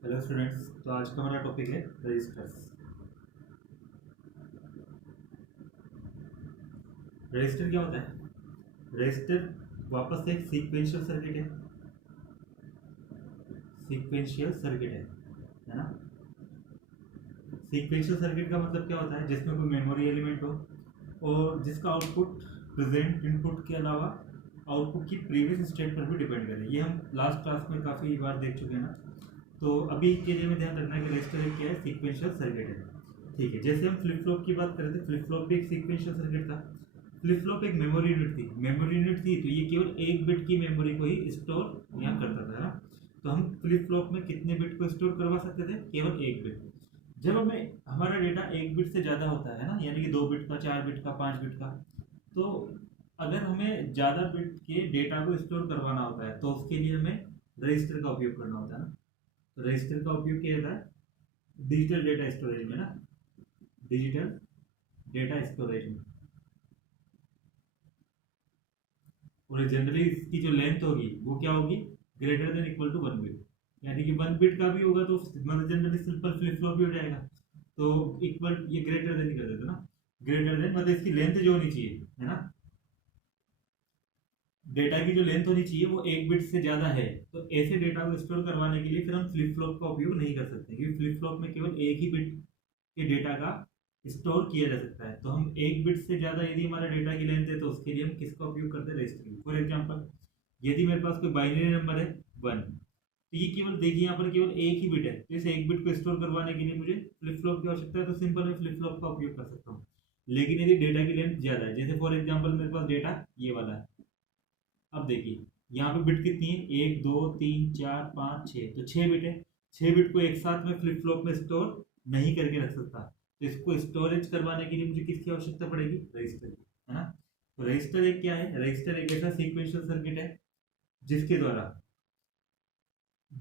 Hello students. तो आज का हमारा टॉपिक है रजिस्टर्स। रजिस्टर क्या होता है? रजिस्टर वापस से एक सीक्वेंशियल सर्किट है। सीक्वेंशियल सर्किट है ना। सीक्वेंशियल सर्किट का मतलब क्या होता है? जिसमें कोई मेमोरी एलिमेंट हो और जिसका आउटपुट प्रेजेंट इनपुट के अलावा आउटपुट की प्रीवियस स्टेट पर भी डिपेंड करे। ये हम लास्ट क्लास में काफ़ी बार देख चुके हैं ना। तो अभी के लिए हमें ध्यान रखना है कि रजिस्टर एक क्या है? सीक्वेंशियल सर्किट है। ठीक है, जैसे हम फ्लिप फ्लॉप की बात करें थे, फ्लिप फ्लॉप भी एक सीक्वेंशियल सर्किट था। फ्लिप फ्लॉप एक मेमोरी यूनिट थी। मेमोरी यूनिट थी तो ये केवल एक बिट की मेमोरी को ही स्टोर यहाँ करता था ना। तो हम फ्लिप फ्लॉप में कितने बिट को स्टोर करवा सकते थे? केवल एक बिट। जब हमें हमारा डेटा एक बिट से ज़्यादा होता है ना, यानी कि 2 बिट का, 4 बिट का, 5 बिट का, तो अगर हमें ज़्यादा बिट के डेटा को स्टोर करवाना होता है तो उसके लिए हमें रजिस्टर का उपयोग करना होता है ना। तो रजिस्टर का उपयोग किया जाता है डिजिटल डेटा स्टोरेज में ना। डिजिटल डेटा स्टोरेज में। और जनरली इसकी जो लेंथ होगी वो क्या होगी? Greater than equal to 1 bit. यानी कि 1 बिट का भी होगा तो मतलब जनरली सिंपल फ्लिप फ्लॉप भी हो जाएगा। तो इक्वल ये ग्रेटर देन ही कर देते ना। ग्रेटर देन मतलब इसकी लेंथ जो होनी चाहिए है ना, डेटा की जो लेंथ होनी चाहिए वो 1 बिट से ज्यादा है। तो ऐसे डेटा को स्टोर करवाने के लिए फिर हम फ्लिप फ्लॉप का उपयोग नहीं कर सकते, क्योंकि फ्लिप फ्लॉप में केवल एक ही बिट के डेटा का स्टोर किया जा सकता है। तो हम 1 बिट से ज्यादा यदि हमारा डेटा की लेंथ है तो उसके लिए हम किसका उपयोग करते हैं? रजिस्टर। फॉर एग्जाम्पल, यदि मेरे पास कोई बाइनरी नंबर है 1, तो ये केवल देखिए यहाँ पर केवल एक ही बिट है, तो इस एक बिट को स्टोर करवाने के लिए मुझे फ्लिप फ्लॉप की आवश्यकता है। तो सिंपल मैं फ्लिप फ्लॉप का उपयोग कर सकता हूँ। लेकिन यदि डेटा की लेंथ ज्यादा है, जैसे फॉर एग्जाम्पल मेरे पास डेटा ये वाला है, अब देखिए यहाँ पे बिट कितनी है? 1 2 3 4 5 6, तो 6 बिट है। 6 बिट को एक साथ में फ्लिप फ्लॉप में स्टोर नहीं करके रख सकता। तो इसको स्टोरेज करवाने के लिए मुझे किसकी आवश्यकता पड़ेगी? रजिस्टर की, है ना। तो रजिस्टर एक क्या है? रजिस्टर एक ऐसा सीक्वेंशियल सर्किट है जिसके द्वारा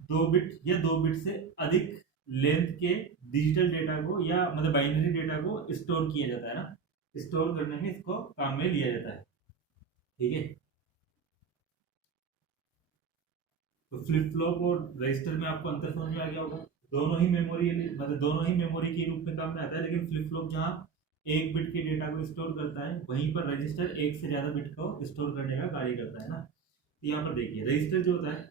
2 बिट या 2 बिट से अधिक लेंथ के डिजिटल डेटा को या मतलब बाइनरी डेटा को स्टोर किया जाता है ना। स्टोर करने में इसको काम में लिया जाता है। ठीक है। तो फ्लिप फ्लॉप और रजिस्टर में आपको अंतर समझ में आ गया होगा। दोनों ही मेमोरी मतलब दोनों ही मेमोरी के रूप में काम में आता है, लेकिन फ्लिप फ्लॉप जहाँ 1 बिट के डेटा को स्टोर करता है, वहीं पर रजिस्टर एक से ज्यादा बिट को स्टोर करने का कार्य करता है ना। तो यहाँ पर देखिए रजिस्टर जो होता है,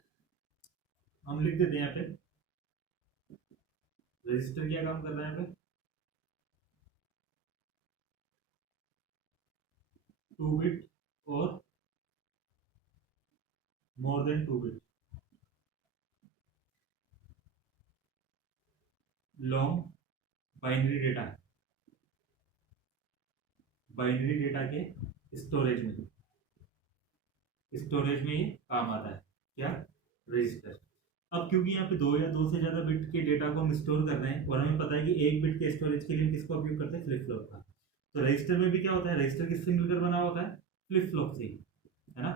हम लिख देते हैं यहाँ पे रजिस्टर क्या काम कर रहा है यहाँ पे? 2 बिट और more than 2 bit long binary data, binary data के स्टोरेज में ये काम आता है। क्या? रजिस्टर। अब क्योंकि यहाँ पे 2 या 2 से ज्यादा बिट के डेटा को हम स्टोर कर रहे हैं और हमें पता है कि 1 बिट के स्टोरेज के लिए किसका उपयोग करते हैं? फ्लिप फ्लॉप का। तो रजिस्टर में भी क्या होता है? रजिस्टर किससे मिलकर बना होता है? फ्लिप फ्लॉप से ही, है ना।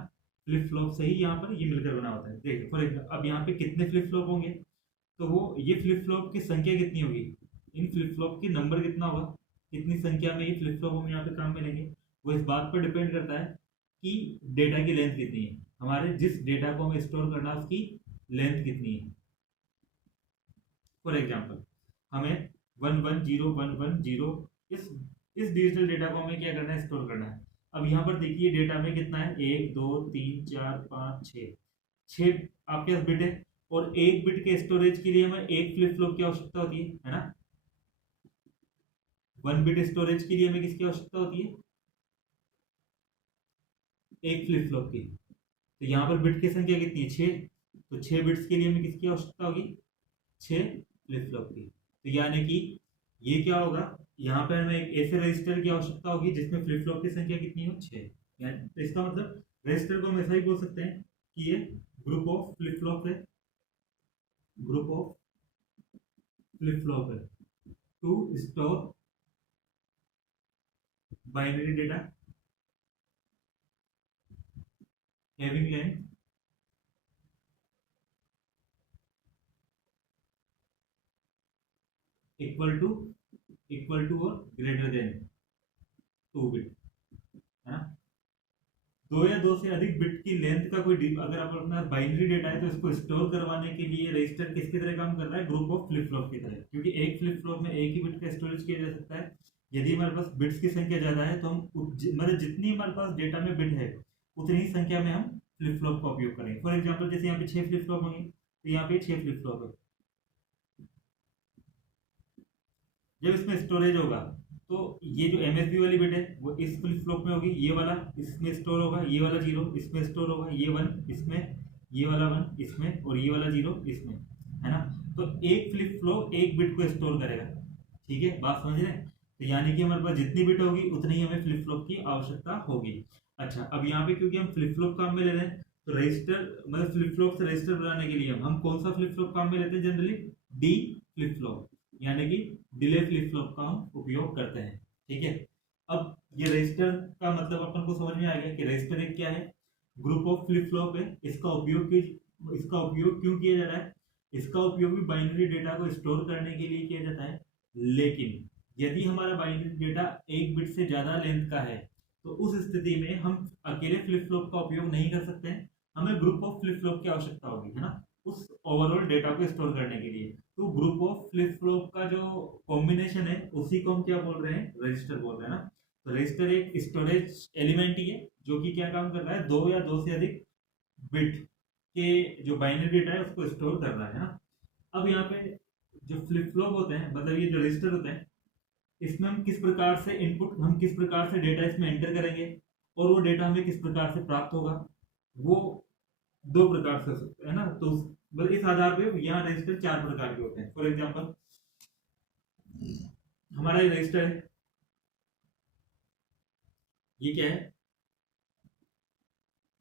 फ्लिप फ्लॉप से ही यहाँ पर ये मिलकर बना होता है। देखिए फॉर एग्जाम्पल, अब यहाँ पे कितने फ्लिप फ्लॉप होंगे? तो वो ये फ्लिप फ्लॉप की संख्या कितनी होगी? इन फ्लिप फ्लॉप की नंबर कितना होगा? कितनी संख्या में ये फ्लिप फ्लॉप हम यहाँ पे काम में लेंगे? वो इस बात पर डिपेंड करता है कि डेटा की लेंथ कितनी है, हमारे जिस डेटा को हमें स्टोर करना है उसकी लेंथ कितनी है। फॉर एग्जाम्पल, हमें 110110 इस डिजिटल डेटा को हमें क्या करना है? स्टोर करना है। अब यहाँ पर देखिए डेटा में कितना है? 1 2 3 4 5 6, 6 आपके पास बिट है। और 1 बिट के स्टोरेज के लिए हमें एक फ्लिप फ्लॉप की आवश्यकता होती है ना। 1 बिट स्टोरेज के लिए हमें किसकी आवश्यकता होती है? एक फ्लिप फ्लॉप की। तो यहाँ पर बिट की संख्या कितनी है? 6। तो 6 बिट्स के लिए हमें किसकी आवश्यकता होगी? 6 फ्लिप फ्लॉप की। तो यानी कि ये क्या होगा? यहाँ पर हमें एक ऐसे रजिस्टर की आवश्यकता होगी जिसमें फ्लिप फ्लॉप की संख्या कितनी हो? 6। यानी तो इसका मतलब रजिस्टर को हम ऐसा ही बोल सकते हैं कि ये ग्रुप ऑफ फ्लिप फ्लॉप है। ग्रुप ऑफ फ्लिप फ्लॉप है to store binary data having length equal to और ग्रेटर देन 2 बिट, है ना। दो या दो से अधिक बिट की लेंथ का कोई अगर आप अपना बाइनरी डेटा है तो इसको स्टोर करवाने के लिए रजिस्टर किसकी तरह काम कर रहा है, ग्रुप ऑफ फ्लिप फ्लॉप की तरह, क्योंकि एक फ्लिप फ्लॉप में एक ही बिट का स्टोरेज किया जा सकता है। यदि हमारे पास बिट्स की संख्या ज्यादा है तो हम मतलब जितनी हमारे पास डेटा में बिट है उतनी ही संख्या में हम फ्लिप फ्लॉप का उपयोग करेंगे। फॉर एग्जाम्पल जैसे यहाँ पे 6 फ्लिप फ्लॉप होंगे तो यहाँ पे 6 फ्लिप फ्लॉप है। जब इसमें स्टोरेज होगा तो ये जो एमएसबी वाली बिट है वो इस फ्लिप फ्लॉप में होगी, ये वाला इसमें स्टोर होगा, ये वाला 0 इसमें स्टोर होगा, ये 1 इसमें, ये वाला 1 इसमें और ये वाला 0 इसमें, है ना। तो एक फ्लिप फ्लॉप एक बिट को स्टोर करेगा। ठीक है, बात समझ रहे हैं। तो यानी कि हमारे पास जितनी बिट होगी उतनी ही हमें फ्लिप फ्लॉप की आवश्यकता होगी। अच्छा, अब यहाँ पे क्योंकि हम फ्लिप फ्लॉप काम में ले रहे हैं तो रजिस्टर मतलब फ्लिप फ्लॉप से रजिस्टर बनाने के लिए हम कौन सा फ्लिप फ्लॉप काम में लेते हैं, जनरली डी फ्लिप फ्लॉप, यानी कि डिले फ्लिप फ्लॉप का हम उपयोग करते हैं। ठीक है, अब ये रजिस्टर का मतलब अपन को समझ में आ गया कि रजिस्टर एक क्या है, ग्रुप ऑफ फ्लिप फ्लॉप है। इसका उपयोग क्यों किया जा रहा है, इसका उपयोग भी बाइनरी डेटा को स्टोर करने के लिए किया जाता है। लेकिन यदि हमारा बाइनरी डेटा एक बिट से ज्यादा लेंथ का है तो उस स्थिति में हम अकेले फ्लिप फ्लॉप का उपयोग नहीं कर सकते हैं, हमें ग्रुप ऑफ फ्लिप फ्लॉप की आवश्यकता होगी, है ना, उस ओवरऑल डेटा को स्टोर करने के लिए। तो ग्रुप ऑफ फ्लिप फ्लॉप का जो कॉम्बिनेशन है उसी को हम क्या बोल रहे हैं, रजिस्टर बोल रहे हैं ना। तो रजिस्टर एक स्टोरेज एलिमेंट ही है जो कि क्या काम कर रहा है, दो या दो से अधिक बिट के जो बाइनरी डेटा है उसको स्टोर कर रहा है ना। अब यहाँ पे जो फ्लिप फ्लॉप होते हैं मतलब ये जो रजिस्टर होते हैं इसमें हम किस प्रकार से इनपुट, हम किस प्रकार से डेटा इसमें एंटर करेंगे और वो डेटा हमें किस प्रकार से प्राप्त होगा, वो दो प्रकार से हो सकता है ना। तो मतलब इस आधार पे यहाँ रजिस्टर 4 प्रकार के होते हैं। फॉर एग्जांपल हमारा ये रजिस्टर है, ये क्या है,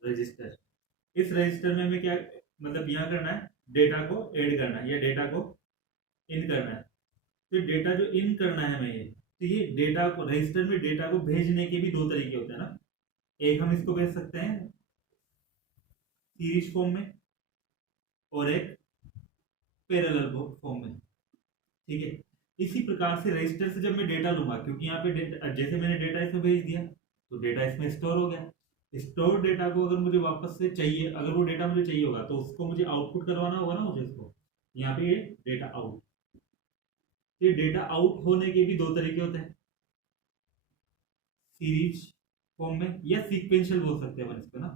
रजिस्टर। इस रजिस्टर में हमें क्या मतलब यहाँ करना है, डेटा को ऐड करना है या डेटा को इन करना है। तो डेटा जो इन करना है हमें, ये तो ये डेटा को रजिस्टर में डेटा को भेजने के भी दो तरीके होते हैं ना। एक हम इसको भेज सकते हैं सीरीज फॉर्म में और एक पैरेलल फॉर्म में। ठीक है, इसी प्रकार से रजिस्टर से जब मैं डेटा लूंगा, क्योंकि यहाँ पे जैसे मैंने डेटा इसमें भेज दिया तो डेटा इसमें स्टोर हो गया। स्टोर डेटा को अगर मुझे वापस से चाहिए, अगर वो डेटा मुझे चाहिए होगा तो उसको मुझे आउटपुट करवाना होगा ना मुझे इसको, यहाँ पे ये डेटा आउट। ये डेटा आउट होने के भी दो तरीके होते हैं, सीरीज फॉर्म में या सीक्वेंशियल बोल सकते हैं इसको ना,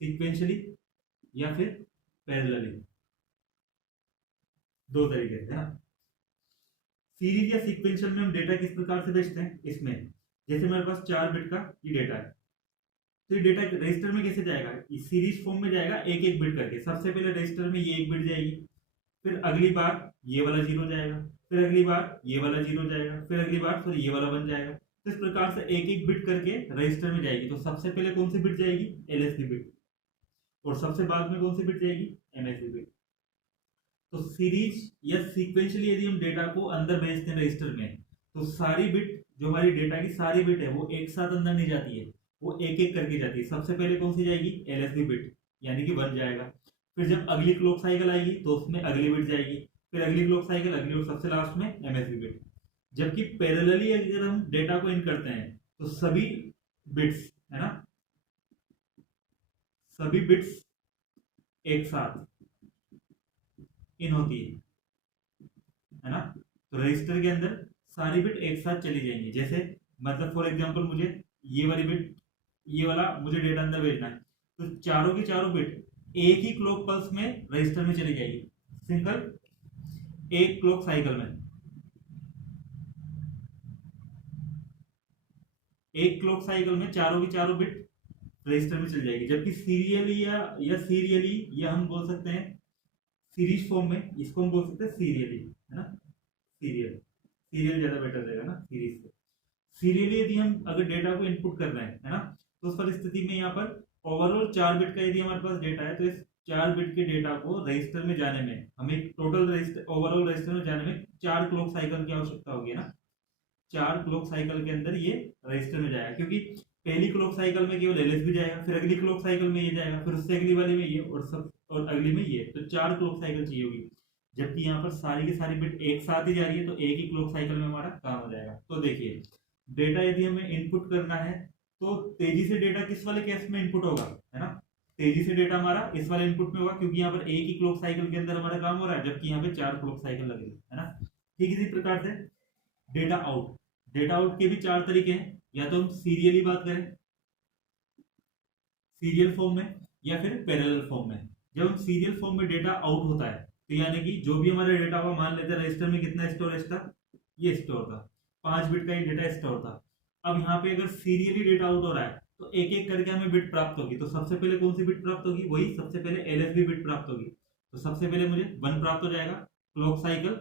सीक्वेंशियली या फिर पैरेलली, दो तरीके से ना। सीरीज या सीक्वेंशियल में हम डेटा किस प्रकार से भेजते हैं, इसमें जैसे मेरे पास 4 बिट का ये डेटा है तो ये डेटा रजिस्टर में कैसे जाएगा, सीरीज फॉर्म में जाएगा एक एक बिट करके। सबसे पहले रजिस्टर में ये एक बिट जाएगी, फिर अगली बार ये वाला 0 जाएगा, फिर अगली बार ये वाला 0 जाएगा, फिर अगली बार फिर ये वाला 1 जाएगा। तो इस प्रकार से एक एक बिट करके रजिस्टर में जाएगी। तो सबसे पहले कौन सी बिट जाएगी, एलएसबी बिट, और सबसे बाद में कौन सी बिट जाएगी, एमएसबी बिट। तो सीरीज या सीक्वेंशियली यदि हम डेटा को अंदर भेजते हैं रजिस्टर में तो सारी बिट जो हमारी डेटा की सारी बिट है वो एक साथ अंदर नहीं जाती है, वो एक एक करके जाती है। सबसे पहले कौन सी जाएगी, एलएसबी बिट, यानी कि 1 जाएगा। फिर जब अगली क्लॉक साइकिल आएगी तो उसमें अगली बिट जाएगी, फिर अगली क्लॉक साइकिल अगली, और सबसे लास्ट में एमएसबी बिट। जबकि पैरेलली अगर हम डेटा को इन करते हैं तो सभी बिट्स, है ना, सभी बिट्स एक साथ इन होती है ना। तो रजिस्टर के अंदर सारी बिट एक साथ चली जाएंगी। जैसे मतलब फॉर एग्जांपल मुझे ये वाली बिट, ये वाला मुझे डेटा अंदर भेजना है तो चारों की चारों बिट एक ही क्लॉक पल्स में रजिस्टर में चली जाएगी, सिंगल एक क्लॉक साइकिल में, एक क्लॉक साइकिल में चारों की चारों बिट रजिस्टर में चल जाएगी। जबकि सीरियली या सीरियली या हम बोल सकते हैं सीरीज फॉर्म में, इसको हम बोल सकते हैं सीरियली, है ना, सीरियल ज्यादा बेटर रहेगा ना सीरीज से। सीरियली यदि हम अगर डेटा को इनपुट कर रहे हैं, है ना, तो उस परिस्थिति में यहाँ पर ओवरऑल 4 बिट का यदि हमारे पास डेटा है तो इस 4 बिट के डेटा को रजिस्टर में जाने में हमें टोटल रजिस्टर ओवरऑल रजिस्टर में जाने में 4 क्लॉक साइकिल की आवश्यकता होगी ना। 4 क्लॉक साइकिल के अंदर ये रजिस्टर में जाएगा, क्योंकि पहली क्लॉक साइकिल में केवल एलएसबी जाएगा, फिर अगली क्लॉक साइकिल में ये जाएगा, फिर उससे अगली वाली में ये, और अगली में ये। तो 4 क्लॉक साइकिल चाहिए होगी। जबकि यहाँ पर सारी की सारी बिट एक साथ ही जा रही है तो एक ही क्लॉक साइकिल में हमारा काम हो जाएगा। तो देखिए डेटा यदि हमें इनपुट करना है तो तेजी से डेटा किस वाले केस में इनपुट होगा, है ना, तेजी से डेटा हमारा इस वाले इनपुट में होगा, क्योंकि यहाँ पर एक ही क्लॉक साइकिल के अंदर हमारा काम हो रहा है, जबकि यहाँ पे 4 क्लॉक साइकिल लग रही है ना। ठीक इसी प्रकार से डेटा आउट के भी 4 तरीके हैं, या तो हम सीरियली बात करें, सीरियल फॉर्म में, या फिर पैरेलल फॉर्म में। जब हम सीरियल फॉर्म में डेटा आउट होता है तो यानी कि जो भी हमारा डेटा हुआ, मान लेते हैं रजिस्टर में कितना स्टोरेज था, ये स्टोर था, 5 बिट का ही डेटा स्टोर था। अब यहाँ पे अगर सीरियली डेटा आउट हो रहा है तो एक एक करके हमें बिट प्राप्त होगी। तो सबसे पहले कौन सी बिट प्राप्त होगी, वही सबसे पहले एलएसबी बिट प्राप्त होगी। तो सबसे पहले मुझे 1 प्राप्त हो जाएगा क्लॉक साइकिल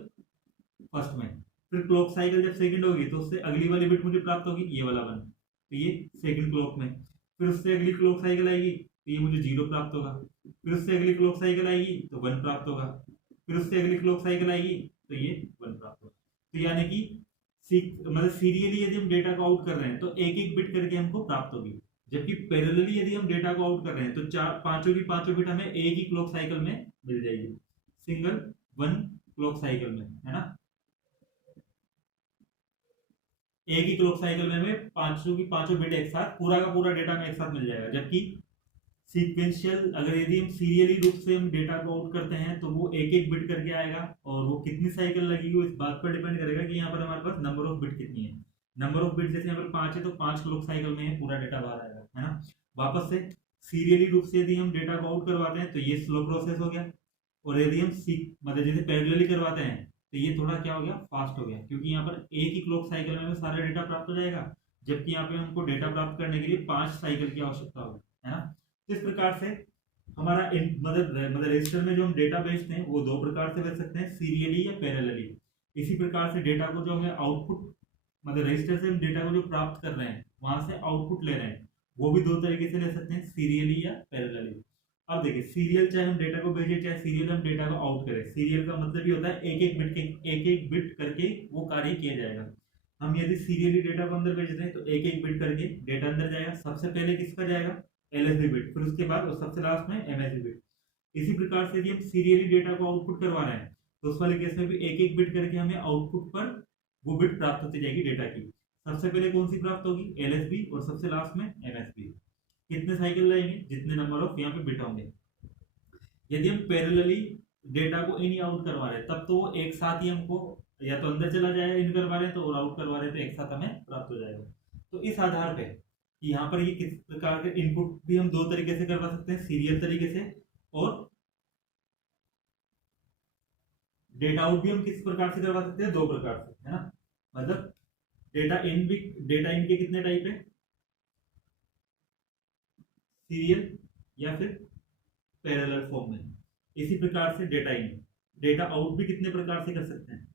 फर्स्ट में, फिर क्लॉक साइकिल जब सेकंड होगी तो उससे अगली वाली बिट मुझे प्राप्त होगी, ये वाला 1, तो ये सेकंड क्लॉक में। फिर उससे अगली क्लॉक साइकिल आएगी तो ये मुझे 0 प्राप्त होगा, फिर उससे अगली क्लॉक साइकिल आएगी तो 1 प्राप्त होगा, फिर उससे अगली क्लॉक साइकिल आएगी तो ये 1 प्राप्त होगा। तो यानी कि मतलब सीरियली यदि हम डेटा को आउट कर रहे हैं तो एक एक बिट करके हमको प्राप्त होगी, जबकि पैरेलली यदि हम डेटा को आउट कर रहे हैं तो पांचों की पांचों बिट हमें एक ही क्लॉक साइकिल में मिल जाएगी, सिंगल 1 क्लॉक साइकिल में, है ना। एक ही क्लॉक साइकिल में हमें पांचों की पांचों बिट एक साथ, पूरा का पूरा डेटा में एक साथ मिल जाएगा। जबकि सीक्वेंशियल, अगर यदि हम सीरियली रूप से हम डेटा को आउट करते हैं तो वो एक एक बिट करके आएगा, और वो कितनी साइकिल लगेगी इस बात पर डिपेंड करेगा कि यहाँ पर हमारे पास नंबर ऑफ बिट कितनी है। नंबर ऑफ बिट जैसे यहाँ पर 5 है तो 5 क्लॉक साइकिल में पूरा डेटा बाहर आएगा, है ना। वापस से सीरियली रूप से यदि हम डेटा को आउट करवाते हैं तो ये स्लो प्रोसेस हो गया, और यदि हम मतलब जैसे पैरेलली करवाते हैं तो ये थोड़ा क्या हो गया, फास्ट हो गया, क्योंकि यहाँ पर एक ही क्लॉक साइकिल में हमें सारा डेटा प्राप्त हो जाएगा, जबकि यहाँ पे हमको डेटा प्राप्त करने के लिए 5 साइकिल की आवश्यकता होगी, है ना। इस प्रकार से हमारा मतलब रजिस्टर में जो हम डेटा भेजते हैं वो 2 प्रकार से भेज सकते हैं, सीरियली या पैरेलली। इसी प्रकार से डेटा को जो हमें आउटपुट, मतलब रजिस्टर से हम डेटा को जो प्राप्त कर रहे हैं वहां से आउटपुट ले रहे हैं, वो भी 2 तरीके से ले सकते हैं, सीरियली या पैरेलली। अब देखिए, सीरियल चाहे हम डेटा को भेजें, चाहे सीरियल हम डेटा को आउट करें, सीरियल का मतलब ये होता है एक एक बिट करके वो कार्य किया जाएगा। हम यदि सीरियली डेटा को अंदर भेज रहे हैं तो एक एक बिट करके डेटा अंदर जाएगा। सबसे पहले किसका जाएगा, एलएसबी बिट, फिर उसके बाद और सबसे लास्ट में एमएसबी बिट। इसी प्रकार से यदि हम सीरियली डेटा को आउटपुट करवा रहे हैं तो उस वाले केस में भी एक एक बिट करके हमें आउटपुट पर वो बिट प्राप्त होती जाएगी डेटा की। सबसे पहले कौन सी प्राप्त होगी, एलएसबी, और सबसे लास्ट में एमएसबी। कितने साइकिल लगेंगे, जितने नंबर ऑफ यहाँ पे बिट होंगे। यदि हम पैरेलली डेटा को इन आउट करवा रहे हैं तब तो वो एक साथ ही हमको या तो अंदर चला जाएगा, इन करवा रहे हैं तो, और आउट करवा रहे हैं तो एक साथ हमें प्राप्त हो जाएगा। तो इस आधार पे कि यहाँ पर ये किस प्रकार के इनपुट भी हम 2 तरीके से करवा सकते हैं, सीरियल तरीके से, और डेटा आउट भी हम किस प्रकार से करवा सकते हैं, 2 प्रकार से, है ना। मतलब डेटा इन के कितने टाइप है, सीरियल या फिर पैरेलल फॉर्म में। इसी प्रकार से डेटा आउट भी कितने प्रकार से कर सकते हैं,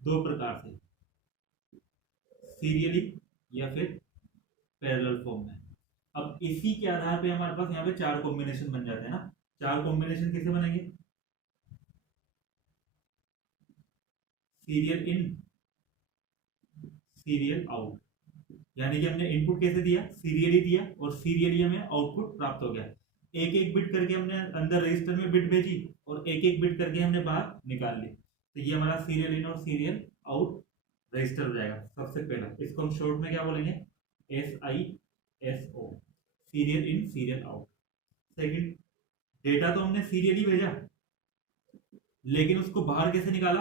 2 प्रकार से, सीरियली या फिर पैरेलल फॉर्म में। अब इसी के आधार पे हमारे पास यहाँ पे 4 कॉम्बिनेशन बन जाते हैं ना। 4 कॉम्बिनेशन कैसे बनेंगे, सीरियल इन, सीरियल आउट, यानी कि हमने इनपुट कैसे दिया, सीरियली दिया, और सीरियली हमें आउटपुट प्राप्त हो गया। एक एक बिट करके हमने अंदर रजिस्टर में बिट भेजी और एक एक बिट करके हमने बाहर निकाल ली, तो ये हमारा सीरियल इन और सीरियल आउट रजिस्टर हो जाएगा। सबसे पहला इसको हम शॉर्ट में क्या बोलेंगे, SISO, serial in serial out. Second, data तो हमने सीरियली भेजा लेकिन उसको बाहर कैसे निकाला,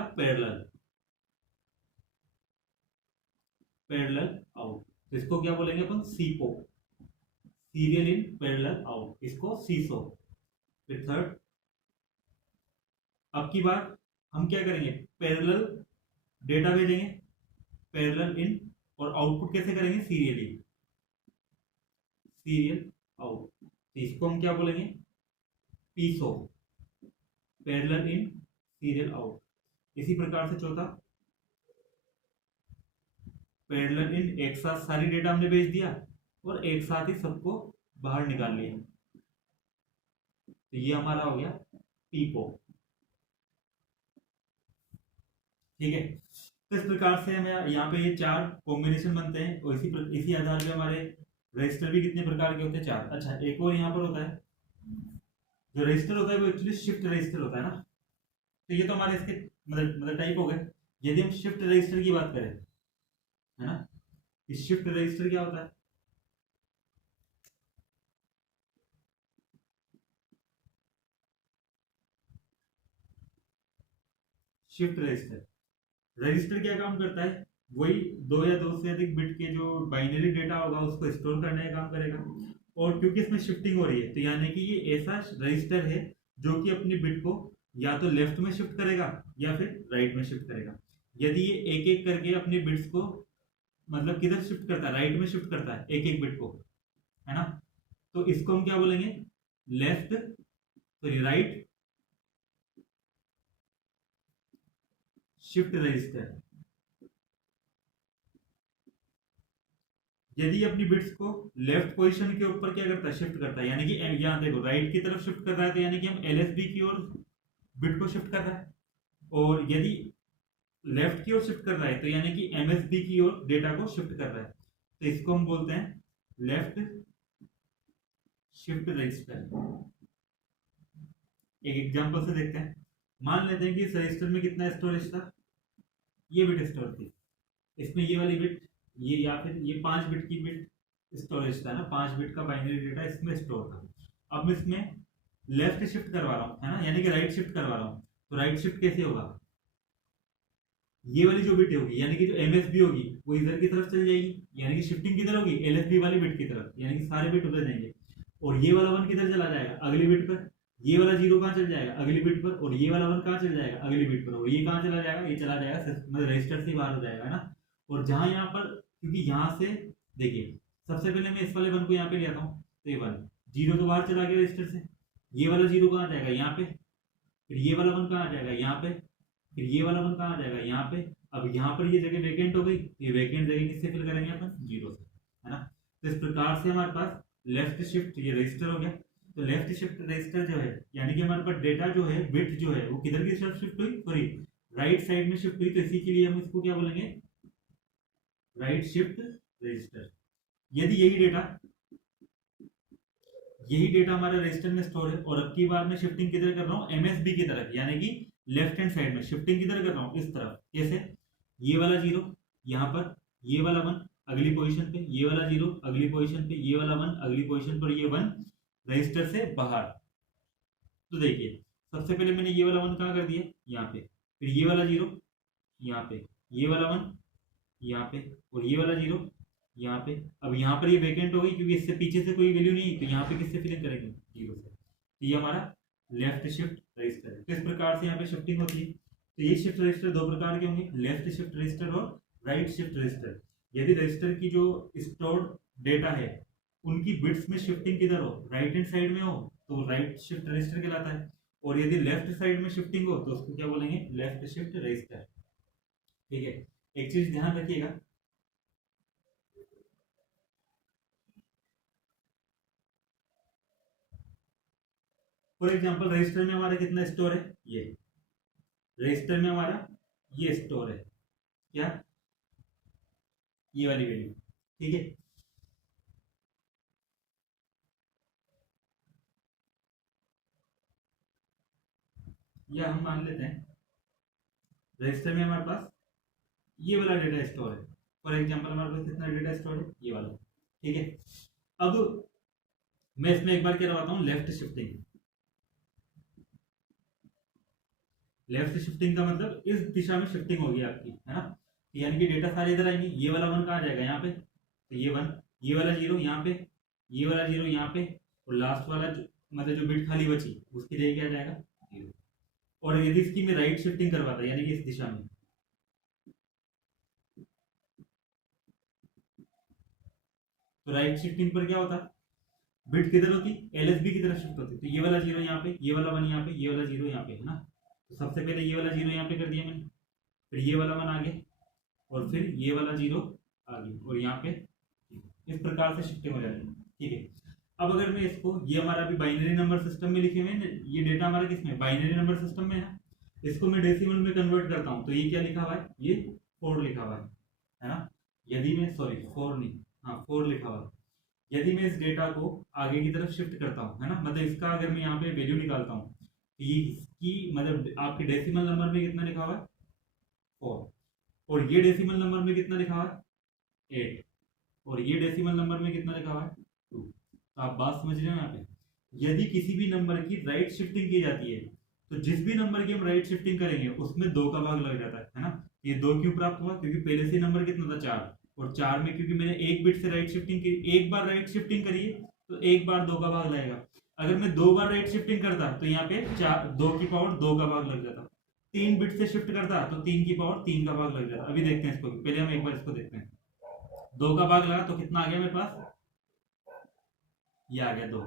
पैरेलल आउट, तो इसको क्या बोलेंगे अपन, सीपो, सीरियल इन पैरेलल आउट, इसको सीसो। फिर थर्ड, अब की बार हम क्या करेंगे, पैरेलल डेटा भेजेंगे, पैरेलल इन, और आउटपुट कैसे करेंगे, सीरियली, सीरियल आउट, तो इसको हम क्या बोलेंगे, पीसो, पैरेलल इन सीरियल आउट। इसी प्रकार से चौथा, पैरेलल इन, एक साथ सारी डेटा हमने भेज दिया और एक साथ ही सबको बाहर निकाल लिया, तो ये हमारा हो गया पीपो। ठीक है, तो इस प्रकार से हमें यहाँ पे ये 4 कॉम्बिनेशन बनते हैं, और इसी आधार पे हमारे रजिस्टर भी कितने प्रकार के होते हैं, 4। अच्छा, एक और यहाँ पर होता है, जो रजिस्टर होता है वो एक्चुअली शिफ्ट रजिस्टर होता है ना। तो ये तो हमारे इसके मतलब टाइप हो गए। यदि हम शिफ्ट रजिस्टर की बात करें है ना। इस शिफ्ट रजिस्टर क्या होता है, शिफ्ट रजिस्टर, रजिस्टर क्या काम करता है, वही दो या दो से अधिक बिट के जो बाइनरी डेटा होगा उसको स्टोर करने का काम करेगा। और क्योंकि इसमें शिफ्टिंग हो रही है तो यानी कि ये ऐसा रजिस्टर है जो कि अपनी बिट को या तो लेफ्ट में शिफ्ट करेगा या फिर राइट में शिफ्ट करेगा। यदि ये एक एक करके अपनी बिट्स को मतलब किधर शिफ्ट करता है, राइट में शिफ्ट करता है एक एक बिट को, है ना, तो इसको हम क्या बोलेंगे, left sorry right shift register. यदि अपनी बिट्स को लेफ्ट पोजीशन के ऊपर क्या करता है, शिफ्ट करता है, यानी कि यहाँ देखो राइट की तरफ शिफ्ट कर रहा है तो यानी कि हम एलएसबी की ओर बिट को शिफ्ट कर रहा है। और यदि लेफ्ट की ओर शिफ्ट कर रहा है तो यानी कि एमएसबी की ओर डेटा को शिफ्ट कर रहा है, तो इसको हम बोलते हैं लेफ्ट शिफ्ट रजिस्टर। एक एग्जांपल से देखते हैं। मान लेते हैं कि इस रजिस्टर में कितना स्टोरेज था, ये बिट स्टोर थी, इसमें ये वाली बिट, ये या फिर ये 5 बिट की बिट स्टोरेज था ना, 5 बिट का बाइनरी डेटा इसमें स्टोर था। अब मैं इसमें लेफ्ट शिफ्ट करवा रहा हूँ, है ना, यानी कि राइट शिफ्ट करवा रहा हूँ। तो राइट शिफ्ट कैसे होगा, ये वाली जो बिट होगी यानी कि जो एमएसबी होगी वो इधर की तरफ चल जाएगी, यानी कि शिफ्टिंग किधर होगी, एलएसबी वाली बिट की तरफ, यानी कि सारे बिट उधर जाएंगे। और ये वाला 1 किधर चला जाएगा, अगली बिट पर। ये वाला 0 कहाँ चल जाएगा, अगली बिट पर। और ये वाला 1 कहाँ चल जाएगा, अगली बिट पर। और ये कहाँ चला जाएगा, ये चला जाएगा मतलब रजिस्टर से बाहर हो जाएगा, है ना। और जहां यहाँ पर, क्योंकि यहाँ से देखिए सबसे पहले मैं इस वाले 1 को यहाँ पे ले आता हूँ, तो ये वाला 0 तो बाहर चला गया रजिस्टर से। ये वाला 0 कहाँ जाएगा, यहाँ पे। फिर ये वाला 1 कहाँ जाएगा, यहाँ पे। फिर ये वाला 1 कहाँ जाएगा, यहाँ पे। अब यहाँ पर ये जगह वेकेंट हो गई, ये वेकेंट जगह किससे फिल करेंगे अपन, 0 से, है ना। तो इस प्रकार से हमारे पास लेफ्ट शिफ्ट ये रजिस्टर हो गया। तो लेफ्ट शिफ्ट रजिस्टर जो है यानी कि हमारे पास डेटा जो है, बिट जो है वो किधर की तरफ शिफ्ट हुई, सॉरी राइट साइड में शिफ्ट हुई। तो इसी के लिए हम इसको क्या बोलेंगे, राइट शिफ्ट रजिस्टर। यदि यही डेटा हमारे रजिस्टर में स्टोर है और अब की बार मैं शिफ्टिंग किधर कर रहा हूँ, एमएसबी की तरफ, यानी कि लेफ्ट हैंड साइड में शिफ्टिंग किधर कर रहा हूँ, इस तरफ। कैसे, ये वाला 0 यहाँ पर, ये वाला 1 अगली पोजीशन पे, ये वाला 0 अगली पोजीशन पे, ये वाला 1 अगली पोजीशन पर, ये 1 रजिस्टर से बाहर। तो देखिए सबसे पहले मैंने ये वाला 1 कहाँ कर दिया, यहाँ पे। फिर ये वाला 0 यहाँ पे, ये वाला 1 यहाँ पे, और ये वाला 0 यहाँ पे। अब यहाँ पर ये वेकेंट हो गई क्योंकि इससे पीछे से कोई वैल्यू नहीं, तो यहाँ पे किससे फिलिंग करेंगे, 0 से। तो ये हमारा लेफ्ट शिफ्ट रजिस्टर है। किस प्रकार से यहाँ पे शिफ्टिंग होती है, तो ये शिफ्ट रजिस्टर दो प्रकार के होंगे, लेफ्ट शिफ्ट रजिस्टर और राइट शिफ्ट रजिस्टर। यदि रजिस्टर की जो स्टोर्ड डेटा है उनकी बिट्स में शिफ्टिंग किधर हो, राइट हैंड साइड में हो, तो राइट शिफ्ट रजिस्टर कहलाता है। और यदि लेफ्ट साइड में शिफ्टिंग हो तो उसको क्या बोलेंगे, लेफ्ट शिफ्ट रजिस्टर। ठीक है, एक चीज ध्यान रखिएगा, फॉर एग्जांपल रजिस्टर में हमारा कितना स्टोर है, ये रजिस्टर में हमारा ये स्टोर है, क्या, ये वाली वैल्यू। ठीक है, या हम मान लेते हैं रजिस्टर में हमारे पास ये वाला डेटा स्टोर है। फॉर एग्जांपल हमारे पास कितना डेटा स्टोर है, ये वाला। ठीक है, अब मैं इसमें एक बार क्या करवाता हूँ, लेफ्ट शिफ्टिंग। लेफ्ट शिफ्टिंग का मतलब इस दिशा में शिफ्टिंग होगी आपकी, है ना। यानी कि डेटा सारे इधर आएंगे, ये वाला 1 कहाँ जाएगा, यहाँ पे। तो ये 1, ये वाला 0 यहाँ पे, ये वाला 0 यहाँ पे, और लास्ट वाला मतलब जो बिट खाली बची उसकी जगह क्या जाएगा, 0। और यदि इसकी मैं राइट शिफ्टिंग करवाता यानी कि इस दिशा में, तो राइट शिफ्टिंग पर क्या होता, बिट किधर होती, एलएसबी की तरफ शिफ्ट होती। तो ये वाला 0 यहाँ पे, ये वाला 1 यहाँ पे, ये वाला 0 यहाँ पे, है ना। तो सबसे पहले ये वाला 0 यहाँ पे कर दिया मैंने, फिर ये वाला 1 आ गया, और फिर ये वाला 0 आ गया, और यहाँ पे इस प्रकार से शिफ्टिंग हो जाती है। ठीक है, अब अगर मैं इसको, ये हमारा अभी बाइनरी नंबर सिस्टम में लिखे हुए हैं, ये डेटा हमारा किसमें, बाइनरी नंबर सिस्टम में है। इसको मैं डेसिमल में कन्वर्ट करता हूँ तो ये क्या लिखा हुआ है, ये 4 लिखा हुआ है ना। यदि मैं, सॉरी 4 नहीं, हाँ 4 लिखा हुआ है। यदि मैं इस डेटा को आगे की तरफ शिफ्ट करता हूँ, है ना, मतलब इसका अगर मैं यहाँ पे वैल्यू निकालता हूँ तो ये इसकी मतलब आपके डेसिमल नंबर में कितना लिखा हुआ है, 4। और ये डेसिमल नंबर में कितना लिखा हुआ है, 8 और ये डेसिमल नंबर में कितना लिखा हुआ है 2। तो आप बात समझ रहे हो यहाँ पे, यदि किसी भी नंबर की राइट शिफ्टिंग की जाती है तो जिस भी नंबर की हम राइट शिफ्टिंग करेंगे उसमें 2 का भाग लग जाता है ना। ये 2 क्यों प्राप्त हुआ, क्योंकि पहले से नंबर कितना था 4, और 4 में क्योंकि मैंने एक बिट से राइट शिफ्टिंग की, एक बार राइट शिफ्टिंग करिए तो एक बार 2 का भाग लगेगा। अगर मैं 2 बार राइट शिफ्टिंग करता तो यहाँ पे 2 की पावर 2 का भाग लग जाता। 3 बिट से शिफ्ट करता तो 3 की पावर 3 का भाग लग जाता। अभी देखते हैं इसको, पहले हम एक बार इसको देखते हैं। 2 का भाग लगा तो कितना आ गया मेरे पास, ये आ गया 2।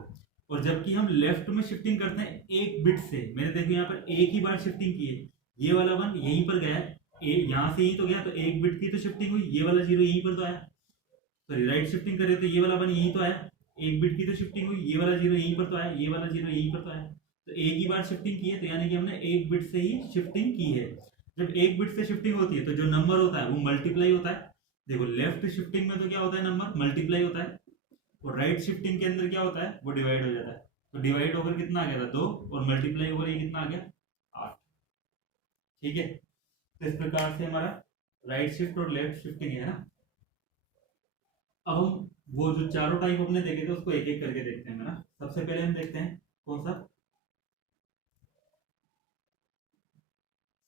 और जबकि हम लेफ्ट में शिफ्टिंग करते हैं एक बिट से, मैंने देखो यहाँ पर एक ही बार शिफ्टिंग की है, ये वाला 1 यहीं पर गया है, यहाँ से यहीं तो गया, तो एक बिट की तो शिफ्टिंग हुई, ये वाला 0 यहीं पर तो आया, सॉरी राइट शिफ्टिंग करे तो ये वाला 1 यहीं तो आया, एक बिट की तो शिफ्टिंग हुई, ये वाला 0 यहीं पर तो आया, ये वाला 0 यहीं पर तो आया। तो एक ही बार शिफ्टिंग की है, तो यानी कि हमने एक बिट से ही शिफ्टिंग की है। जब एक बिट से शिफ्टिंग होती है तो जो नंबर होता है वो मल्टीप्लाई होता है। देखो लेफ्ट शिफ्टिंग में तो क्या होता है, नंबर मल्टीप्लाई होता है, और राइट शिफ्टिंग के अंदर क्या होता है, वो डिवाइड हो जाता है। तो डिवाइड होकर कितना आ गया था 2, और मल्टीप्लाई होकर ये कितना आ गया 8। ठीक है, तो इस प्रकार से हमारा राइट शिफ्ट और लेफ्ट शिफ्टिंग है ना। अब हम वो जो चारों टाइप हमने देखे थे उसको एक एक करके देखते हैं ना। सबसे पहले हम देखते हैं कौन सा,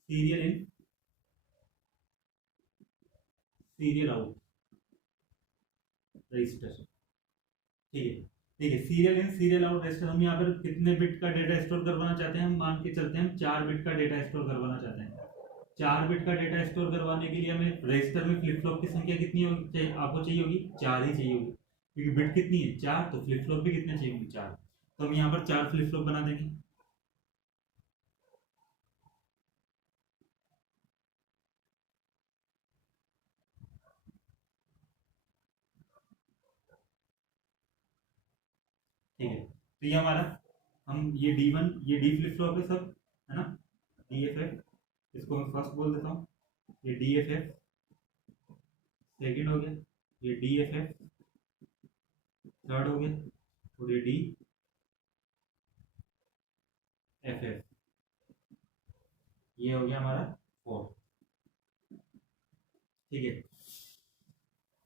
serial in serial out register. ठीक है, ठीक है, serial in serial out register. हम यहाँ पर कितने बिट का डेटा स्टोर करवाना चाहते हैं, हम मान के चलते हैं हम 4 बिट का डेटा स्टोर करवाना चाहते हैं। 4 बिट का डेटा स्टोर करवाने के लिए हमें रजिस्टर में फ्लिप फ्लॉप की संख्या कितनी होगी, आपको चाहिए होगी 4 ही चाहिए होगी, क्योंकि बिट कितनी है 4, तो फ्लिप फ्लॉप भी कितने चाहिए होंगे 4। तो हम यहाँ पर 4 फ्लिप फ्लॉप बना देंगे। ठीक है, तो ये हमारा, हम ये D1 ये डी फ्लिप फ्लॉप है सब, है ना, DFF, इसको मैं फर्स्ट बोल देता हूँ, ये DFF सेकंड हो गया, ये DFF थर्ड हो गया, और ये DFF, ये हो गया हमारा 4। ठीक है,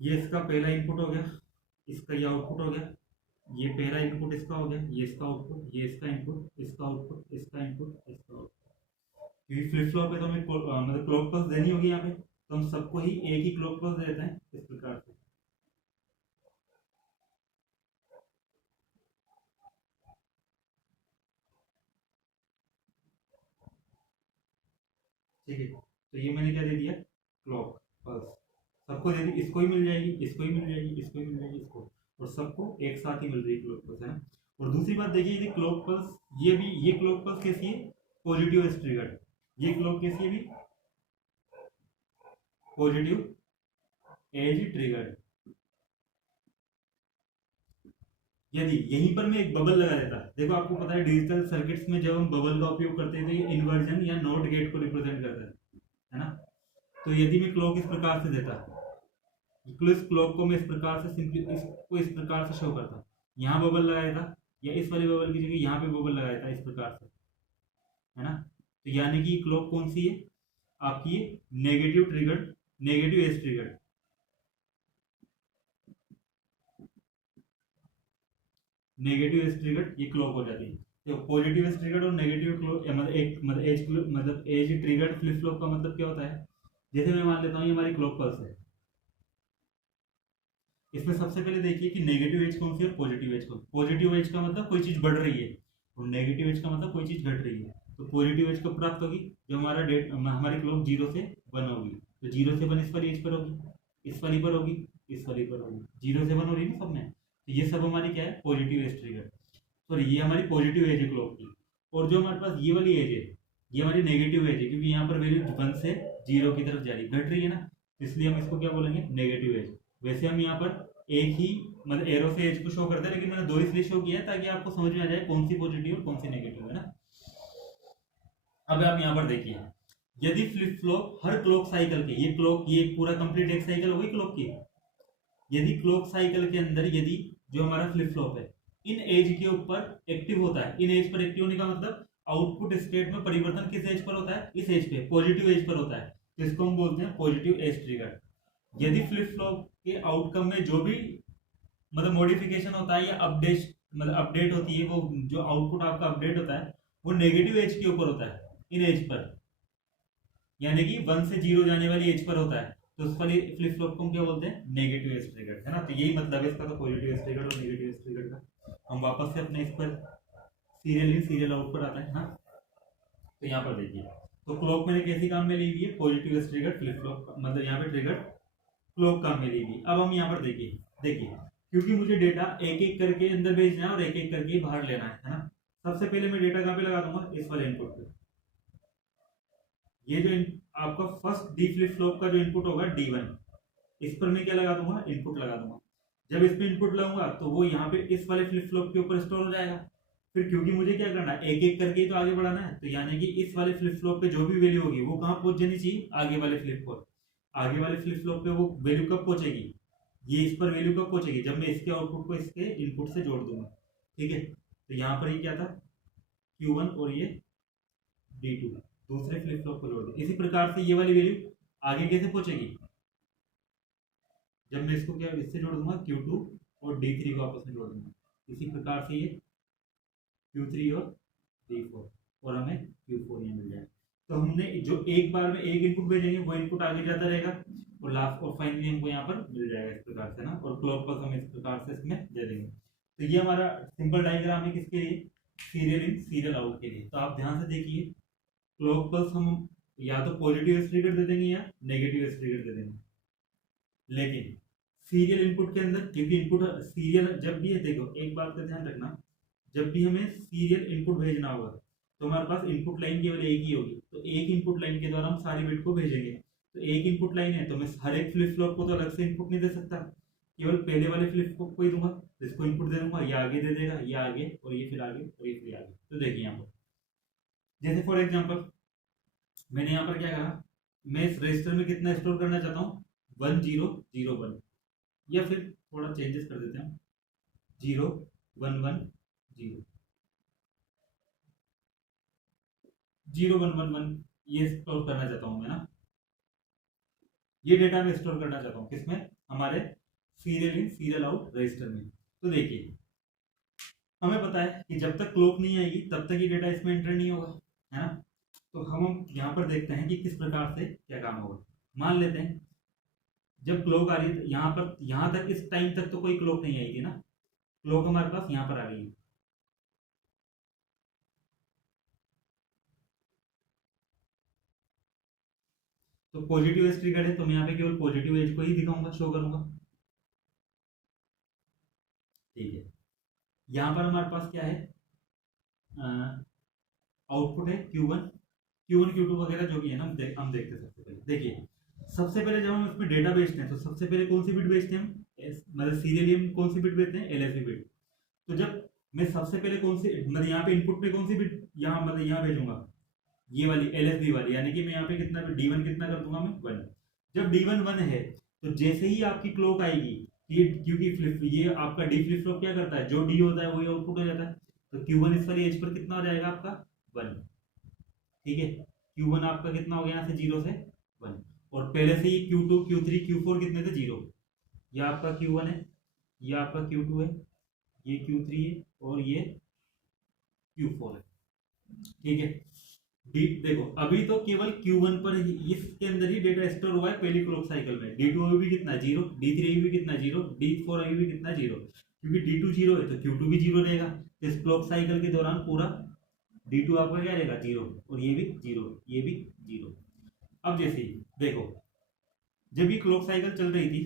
ये इसका पहला इनपुट हो गया, इसका ये आउटपुट हो गया, ये पहला इनपुट इसका हो गया, ये इसका आउटपुट, ये इसका इनपुट, इसका आउटपुट, इसका इनपुट, इसका आउटपुट। क्योंकि फ्लिप फ्लॉप है तो हमें मतलब क्लॉक पल्स देनी होगी यहाँ पे, तो हम सबको ही एक ही क्लॉक पल्स देते हैं इस प्रकार से। ठीक है, तो ये मैंने क्या दे दिया, क्लॉक पल्स सबको दे दी, इसको ही मिल जाएगी, इसको ही मिल जाएगी, इसको ही मिल जाएगी, इसको, और सबको एक साथ ही मिल रही है क्लॉक पल्स, है ना। और दूसरी बात देखिए, यदि क्लॉक पल्स, ये भी ये क्लॉक पल्स कैसी है, पॉजिटिव एज ट्रिगर्ड, ये क्लॉक कैसी है भी, पॉजिटिव एज ट्रिगर्ड। यदि यहीं पर मैं एक बबल लगा देता, देखो आपको पता है डिजिटल सर्किट्स में जब हम बबल का उपयोग करते हैं तो ये इन्वर्जन या नॉट गेट को रिप्रेजेंट करता है ना। तो यदि मैं क्लॉक इस प्रकार से देता, इस क्लॉक को मैं इस प्रकार से सिंपली इसको इस प्रकार से शो करता, यहाँ बबल लगाया था, या इस वाली बबल की जगह यहाँ पे बबल लगाया था इस प्रकार से, है ना। तो यानी कि क्लॉक कौन सी है आपकी, negative triggered, negative edge triggered, negative edge triggered ये क्लॉक हो जाती है। तो पॉजिटिव एज ट्रिगर्ड और नेगेटिव क्लॉक मतलब एज ट्रिगर्ड फ्लिप फ्लॉप का मतलब क्या होता है, जैसे मैं मान लेता हूँ ये हमारी क्लॉक पल्स है, इसमें सबसे पहले देखिए कि नेगेटिव एज कौन सी है, पॉजिटिव एज कौन। पॉजिटिव एज का मतलब कोई चीज बढ़ रही है, और नेगेटिव एज का मतलब कोई चीज घट रही है। तो पॉजिटिव एज कब प्राप्त होगी, जब हमारा डेट हमारी क्लॉक 0 से 1 होगी, तो 0 से 1 इस वाली एज पर होगी, इस वाली पर होगी, इस वाली पर होगी, 0 से 1 हो रही है ना सब में। तो ये सब हमारी क्या है, पॉजिटिव एज ट्रिगर, सॉरी ये हमारी पॉजिटिव एज है क्लॉक की। और जो हमारे पास ये वाली एज है, ये हमारी नेगेटिव एज है, क्योंकि यहाँ पर वैल्यू 1 से 0 की तरफ जा रही है, घट रही है ना, इसलिए हम इसको क्या बोलेंगे, नेगेटिव एज। वैसे हम यहाँ पर एक ही मतलब एरो से एज को शो करते हैं, लेकिन मैंने 2 इसलिए शो किया है ताकि आपको समझ में आ जाए कौन सी पॉजिटिव और कौन सी नेगेटिव, है ना। अब आप यहाँ पर देखिए, यदि फ्लिप फ्लॉप हर क्लॉक साइकिल के, ये क्लॉक ये पूरा कंप्लीट एक साइकिल हो गई क्लॉक की, यदि क्लॉक साइकिल के अंदर यदि जो हमारा फ्लिप फ्लॉप है इन एज के ऊपर एक्टिव होता है, इन एज पर एक्टिव होने का मतलब आउटपुट स्टेट में परिवर्तन किस एज पर होता है, इस एज पे, पॉजिटिव एज पर होता है, तो इसको हम बोलते हैं पॉजिटिव एज ट्रिगर। यदि फ्लिप फ्लॉप के आउटकम में जो भी मतलब मॉडिफिकेशन होता है या अपडेट मतलब अपडेट होती है, वो जो आउटपुट आपका अपडेट होता है वो नेगेटिव एज के ऊपर होता है, इन एज पर, यानी कि 1 से 0 जाने वाली एज पर होता है, तो उस वाली फ्लिप फ्लॉप को हम क्या बोलते हैं, नेगेटिव एज ट्रिगर, है ना। तो यही मतलब है इसका, तो पॉजिटिव एज ट्रिगर और नेगेटिव एज ट्रिगर का। हम वापस से अपने इस पर सीरियल इन सीरियल आउट पर आता है ना। तो यहाँ पर देखिए, तो क्लॉक मैंने कैसी काम में ली हुई है, positive edge trigger flip flop, मतलब यहाँ पे ट्रिगर क्लॉक काम में ली हुई। अब हम यहाँ पर देखिए देखिए क्योंकि मुझे डेटा एक एक करके अंदर भेजना है और एक एक करके बाहर लेना है ना। सबसे पहले मैं डेटा कहाँ पे लगा दूंगा, इस वाले इनपुट पे। ये जो आपका फर्स्ट डी फ्लिप फ्लॉप का जो इनपुट होगा D1, इस पर मैं क्या लगा दूंगा, इनपुट लगा दूंगा। जब इस पे इनपुट लगाऊंगा तो वो यहाँ पे इस वाले फ्लिप फ्लॉप के ऊपर स्टोर हो जाएगा। फिर क्योंकि मुझे क्या करना है, एक एक करके तो आगे बढ़ाना है, तो यानी कि इस वाले फ्लिप फ्लॉप पे जो भी वैल्यू होगी वो कहाँ पहुंच जानी चाहिए, आगे वाले फ्लिप पर। आगे वाले फ्लिप फ्लॉप पे वो वैल्यू कब पहुंचेगी, ये इस पर वैल्यू कब पहुंचेगी, जब मैं इसके आउटपुट को इसके इनपुट से जोड़ दूंगा। ठीक है, तो यहाँ पर ये क्या था, Q1 और ये D2 दूसरे फ्लिप फ्लॉप को जोड़ दें। इसी प्रकार से ये वाली वैल्यू आगे कैसे पहुंचेगी, जब मैं इसको क्या इससे जोड़ दूंगा, Q2 और D3 को आपस में जोड़ दूंगा। इसी प्रकार से ये Q3 और D4 और हमें Q4 यहाँ मिल जाएगा। तो हमने जो एक बार में एक इनपुट भेजेंगे वो इनपुट आगे जाता रहेगा और लास्ट और फाइनली हमको यहाँ पर मिल जाएगा इस प्रकार से ना। और क्लॉक पल्स हम इस प्रकार से इसमें दे देंगे। तो ये हमारा सिंपल डायग्राम है किसके लिए, सीरियल इन सीरियल आउट के लिए। तो आप ध्यान से देखिए, क्लॉक पल्स हम या तो पॉजिटिव ट्रिगर दे देंगे या नेगेटिव ट्रिगर दे देंगे, लेकिन सीरियल इनपुट के अंदर, क्योंकि इनपुट सीरियल जब भी है, देखो एक बात का ध्यान रखना, जब भी हमें सीरियल इनपुट भेजना होगा तो हमारे पास इनपुट लाइन केवल एक ही होगी। तो एक इनपुट लाइन के द्वारा हम सारी बिट को भेजेंगे। तो एक इनपुट लाइन है तो मैं हर एक फ्लिप फ्लॉप को तो अलग से इनपुट नहीं दे सकता, केवल पहले वाले फ्लिप फ्लॉप को ही दूंगा, जिसको इनपुट दे दूंगा, ये आगे दे देगा, ये आगे और ये फिर आगे और ये फिर आगे। तो देखिए यहाँ पर जैसे फॉर एग्जाम्पल मैंने यहाँ पर क्या कहा, मैं इस रजिस्टर में कितना स्टोर करना चाहता हूँ, 1001, या फिर थोड़ा चेंजेस कर देते हैं, 0110 0111, ये स्टोर करना चाहता हूं मैं ना। ये डेटा में स्टोर करना चाहता हूं किसमें, हमारे serial in serial out register में। तो देखिए हमें पता है कि जब तक क्लॉक नहीं आएगी तब तक ये डेटा इसमें एंटर नहीं होगा, है ना। तो हम यहाँ पर देखते हैं कि किस प्रकार से क्या काम होगा। मान लेते हैं जब क्लॉक आ रही है यहाँ पर, यहाँ तक इस टाइम तक तो कोई क्लॉक नहीं आई थी ना, क्लॉक हमारे पास यहाँ पर आ गई। तो पॉजिटिव एज ट्रिगर है तो मैं यहाँ पे केवल पॉजिटिव एज को ही दिखाऊंगा, शो करूंगा। ठीक है, यहाँ पर हमारे पास क्या है, आउटपुट है Q1 Q2 वगैरह जो भी है ना, हम देखते हैं। सबसे पहले देखिए, सबसे पहले जब हम इसमें डेटा बेचते हैं तो सबसे पहले कौन सी बिट बेचते हैं हम, मतलब सीरियली हम कौन सी बिट बेचते हैं, LSB बिट। तो जब मैं सबसे पहले कौन सी मतलब यहाँ पे इनपुट में कौन सी बिट यहाँ मतलब यहाँ भेजूंगा, ये वाली LSB वाली, यानी कि मैं यहाँ पे कितना D1 कितना कर दूंगा मैं 1। जब D1 1 है तो जैसे ही आपकी क्लॉक आएगी, ये क्योंकि फ्लिप ये आपका डी फ्लिप फ्लॉप क्या करता है, जो डी होता है वही आउटपुट हो जाता है। तो Q1 इस वाली एज पर कितना हो जाएगा आपका 1। ठीक है, Q1 आपका कितना हो गया यहाँ से 0 से 1, और पहले से ही Q2 Q3 Q4 कितने थे 0। ये आपका Q1 है, ये आपका Q2 है, ये Q3 है और ये Q4 है। ठीक है, देखो अभी तो केवल Q1 पर ही, इसके अंदर ही डेटा स्टोर हुआ है पहली क्लॉक साइकिल में। D2 अभी भी कितना 0, D3 अभी भी कितना 0, D4 अभी भी कितना 0, क्योंकि D2 0 है तो Q2 भी 0 रहेगा। इस क्लॉक साइकिल के दौरान पूरा D2 आपका क्या रहेगा 0, और ये भी 0, ये भी 0। अब जैसे देखो जब ये क्लॉक साइकिल चल रही थी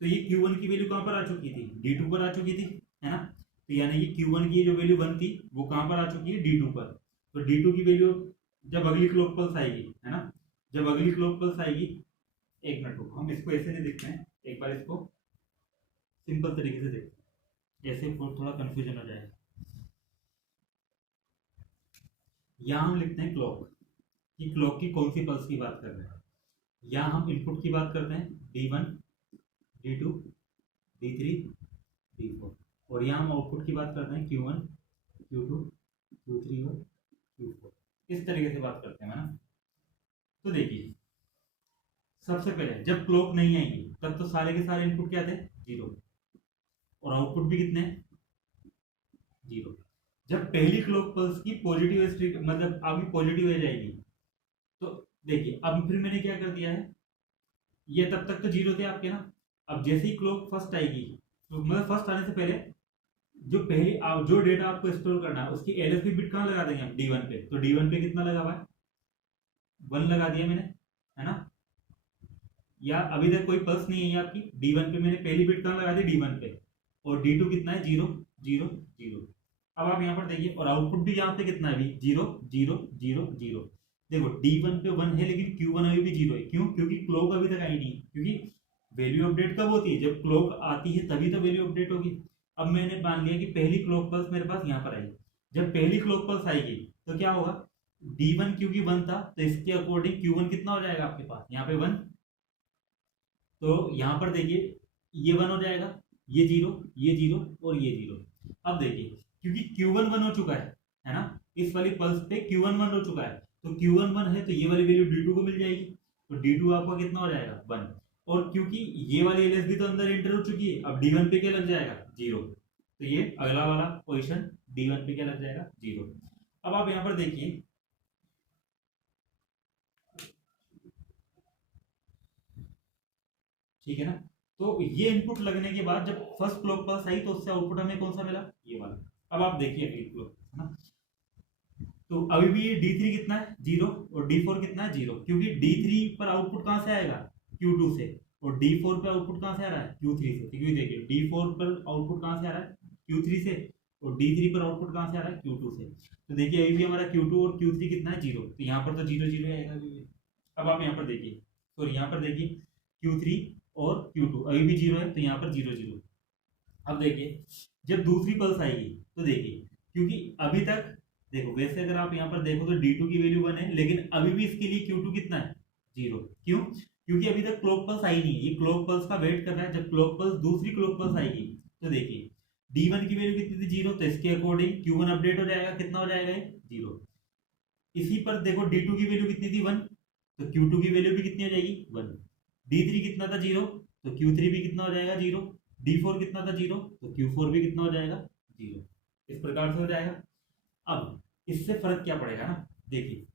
तो ये Q1 की वैल्यू कहाँ पर आ चुकी थी, D2 पर आ चुकी थी, है ना। तो यानी कि Q1 की जो वैल्यू 1 थी वो कहाँ पर आ चुकी है, D2 पर। तो D2 की वैल्यू जब अगली क्लॉक पल्स आएगी, है ना, जब अगली क्लॉक पल्स आएगी, एक मिनट रुको, हम इसको ऐसे नहीं देखते हैं, एक बार इसको सिंपल तरीके से देखते हैं, ऐसे थोड़ा कंफ्यूजन हो जाएगा। यहाँ हम लिखते हैं क्लॉक कि क्लॉक की कौन सी पल्स की बात कर रहे हैं। यहाँ हम इनपुट की बात करते हैं D1 D2 D3 D4, और यहाँ हम आउटपुट की बात करते हैं Q1 Q2 Q3 और Q4। इस तरीके से बात करते हैं ना। तो देखिए सबसे पहले जब क्लॉक नहीं आएगी तब तो सारे के सारे इनपुट क्या थे, जीरो, और आउटपुट भी कितने, जीरो। जब पहली क्लॉक पल्स की पॉजिटिव स्ट्रीक मतलब आपकी पॉजिटिव एज आएगी, तो देखिए अब फिर मैंने क्या कर दिया है, ये तब तक तो जीरो थे आपके ना। अब जैसे ही क्लॉक फर्स्ट आएगी, तो मतलब फर्स्ट आने से पहले जो पहली जो डेटा आपको स्टोर करना है उसकी एलएसबी बिट कहाँ लगा देंगे हम, D1 पे। तो D1 पे कितना लगा हुआ है, 1 लगा दिया मैंने, है ना। या अभी तक कोई पल्स नहीं है आपकी, D1 पे मैंने पहली बिट कहाँ लगा दी, D1 पे, और D2 कितना है, जीरो जीरो जीरो। अब आप यहाँ पर देखिए, और आउटपुट भी यहाँ पे कितना है अभी, जीरो जीरो जीरो जीरो। देखो D1 पे 1 है लेकिन Q1 अभी भी जीरो है, क्यों, क्योंकि क्लॉक अभी तक आई नहीं, क्योंकि वैल्यू अपडेट कब होती है, जब क्लॉक आती है तभी तो वैल्यू अपडेट होगी। अब मैंने मान लिया कि पहली क्लॉक पल्स मेरे पास यहाँ पर आई, जब पहली क्लॉक पल्स आएगी तो क्या होगा, D1 क्योंकि 1 था तो इसके अकॉर्डिंग Q1 कितना हो जाएगा आपके पास, यहाँ पे 1, तो यहाँ पर देखिए ये 1 हो जाएगा, ये जीरो, ये जीरो और ये जीरो। अब देखिए क्योंकि Q1 1 हो चुका है ना, इस वाली पल्स पे Q1 1 हो चुका है, तो Q1 1 है तो ये वाली वैल्यू D2 को मिल जाएगी, तो D2 आपका कितना हो जाएगा, 1। और क्योंकि ये वाली एलएसबी तो अंदर एंटर हो चुकी है, अब D1 पे क्या लग जाएगा, जीरो, तो ये अगला वाला पोजीशन D1 पे क्या लग जाएगा, जीरो। अब आप यहाँ पर देखिए, ठीक है ना, तो ये इनपुट लगने के बाद जब फर्स्ट क्लॉक पल्स आई तो उससे आउटपुट हमें कौन सा मिला, ये वाला। अब आप देखिए अगली क्लॉक, है ना, तो अभी भी ये D3 कितना है, जीरो, और D4 कितना है, जीरो, क्योंकि D3 पर आउटपुट कहां से आएगा, Q2 से, और D4 पे आउटपुट कहां से आ रहा है, Q3 से। क्योंकि देखिए D4 पर आउटपुट कहां से आ रहा है, Q3 से, और D3 पर आउटपुट कहां से आ रहा है, Q2 से। तो देखिए अभी भी हमारा Q2 और Q3 कितना है, जीरो, तो यहाँ पर तो जीरो जीरो आएगा अभी भी। अब आप यहाँ पर देखिए, सॉरी यहाँ पर देखिए Q3 और Q2 अभी भी जीरो है, तो यहाँ पर जीरो जीरो। अब देखिए जब दूसरी पल्स आएगी तो देखिए, क्योंकि अभी तक देखो वैसे अगर आप यहाँ पर देखो तो D2 की वैल्यू 1 है, लेकिन अभी भी इसके लिए Q2 कितना है, जीरो, क्यों, क्योंकि अभी तक क्लॉक पल्स आई नहीं है, ये क्लॉक पल्स का वेट कर रहा है, जब क्लॉक पल्स दूसरी क्लॉक पल्स आएगी तो देखिए D1 की वैल्यू कितनी थी, जीरो, तो इसके अकॉर्डिंग Q1 अपडेट हो जाएगा, कितना हो जाएगा, जीरो। इसी पर देखो D2 की वैल्यू कितनी थी, 1, तो Q2 की वैल्यू भी कितनी हो जाएगी, 1। D3 कितना था, जीरो, तो Q3 भी कितना हो जाएगा, जीरो। D4 कितना था, जीरो, तो Q4 भी कितना हो जाएगा, जीरो। इस प्रकार से हो जाएगा। अब इससे फर्क क्या पड़ेगा ना, देखिए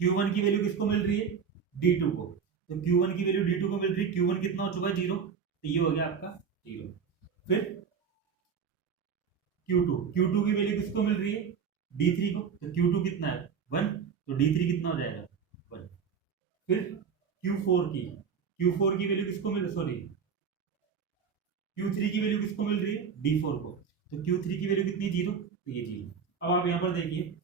Q1 की वैल्यू किसको मिल रही है, D2 को, तो Q1 की वैल्यू D2 को मिल रही है, Q1 कितना हो चुका है, जीरो, तो ये हो गया आपका जीरो। फिर Q2 की वैल्यू किसको मिल रही है, D3 को, तो Q2 कितना है, 1, तो D3 कितना हो जाएगा, 1। फिर Q4 की वैल्यू किसको मिल, सॉरी Q3 की वैल्यू किसको मिल रही है, D4 को, तो Q3 की वैल्यू कितनी, जीरो, तो ये जीरो। अब आप यहाँ पर देखिए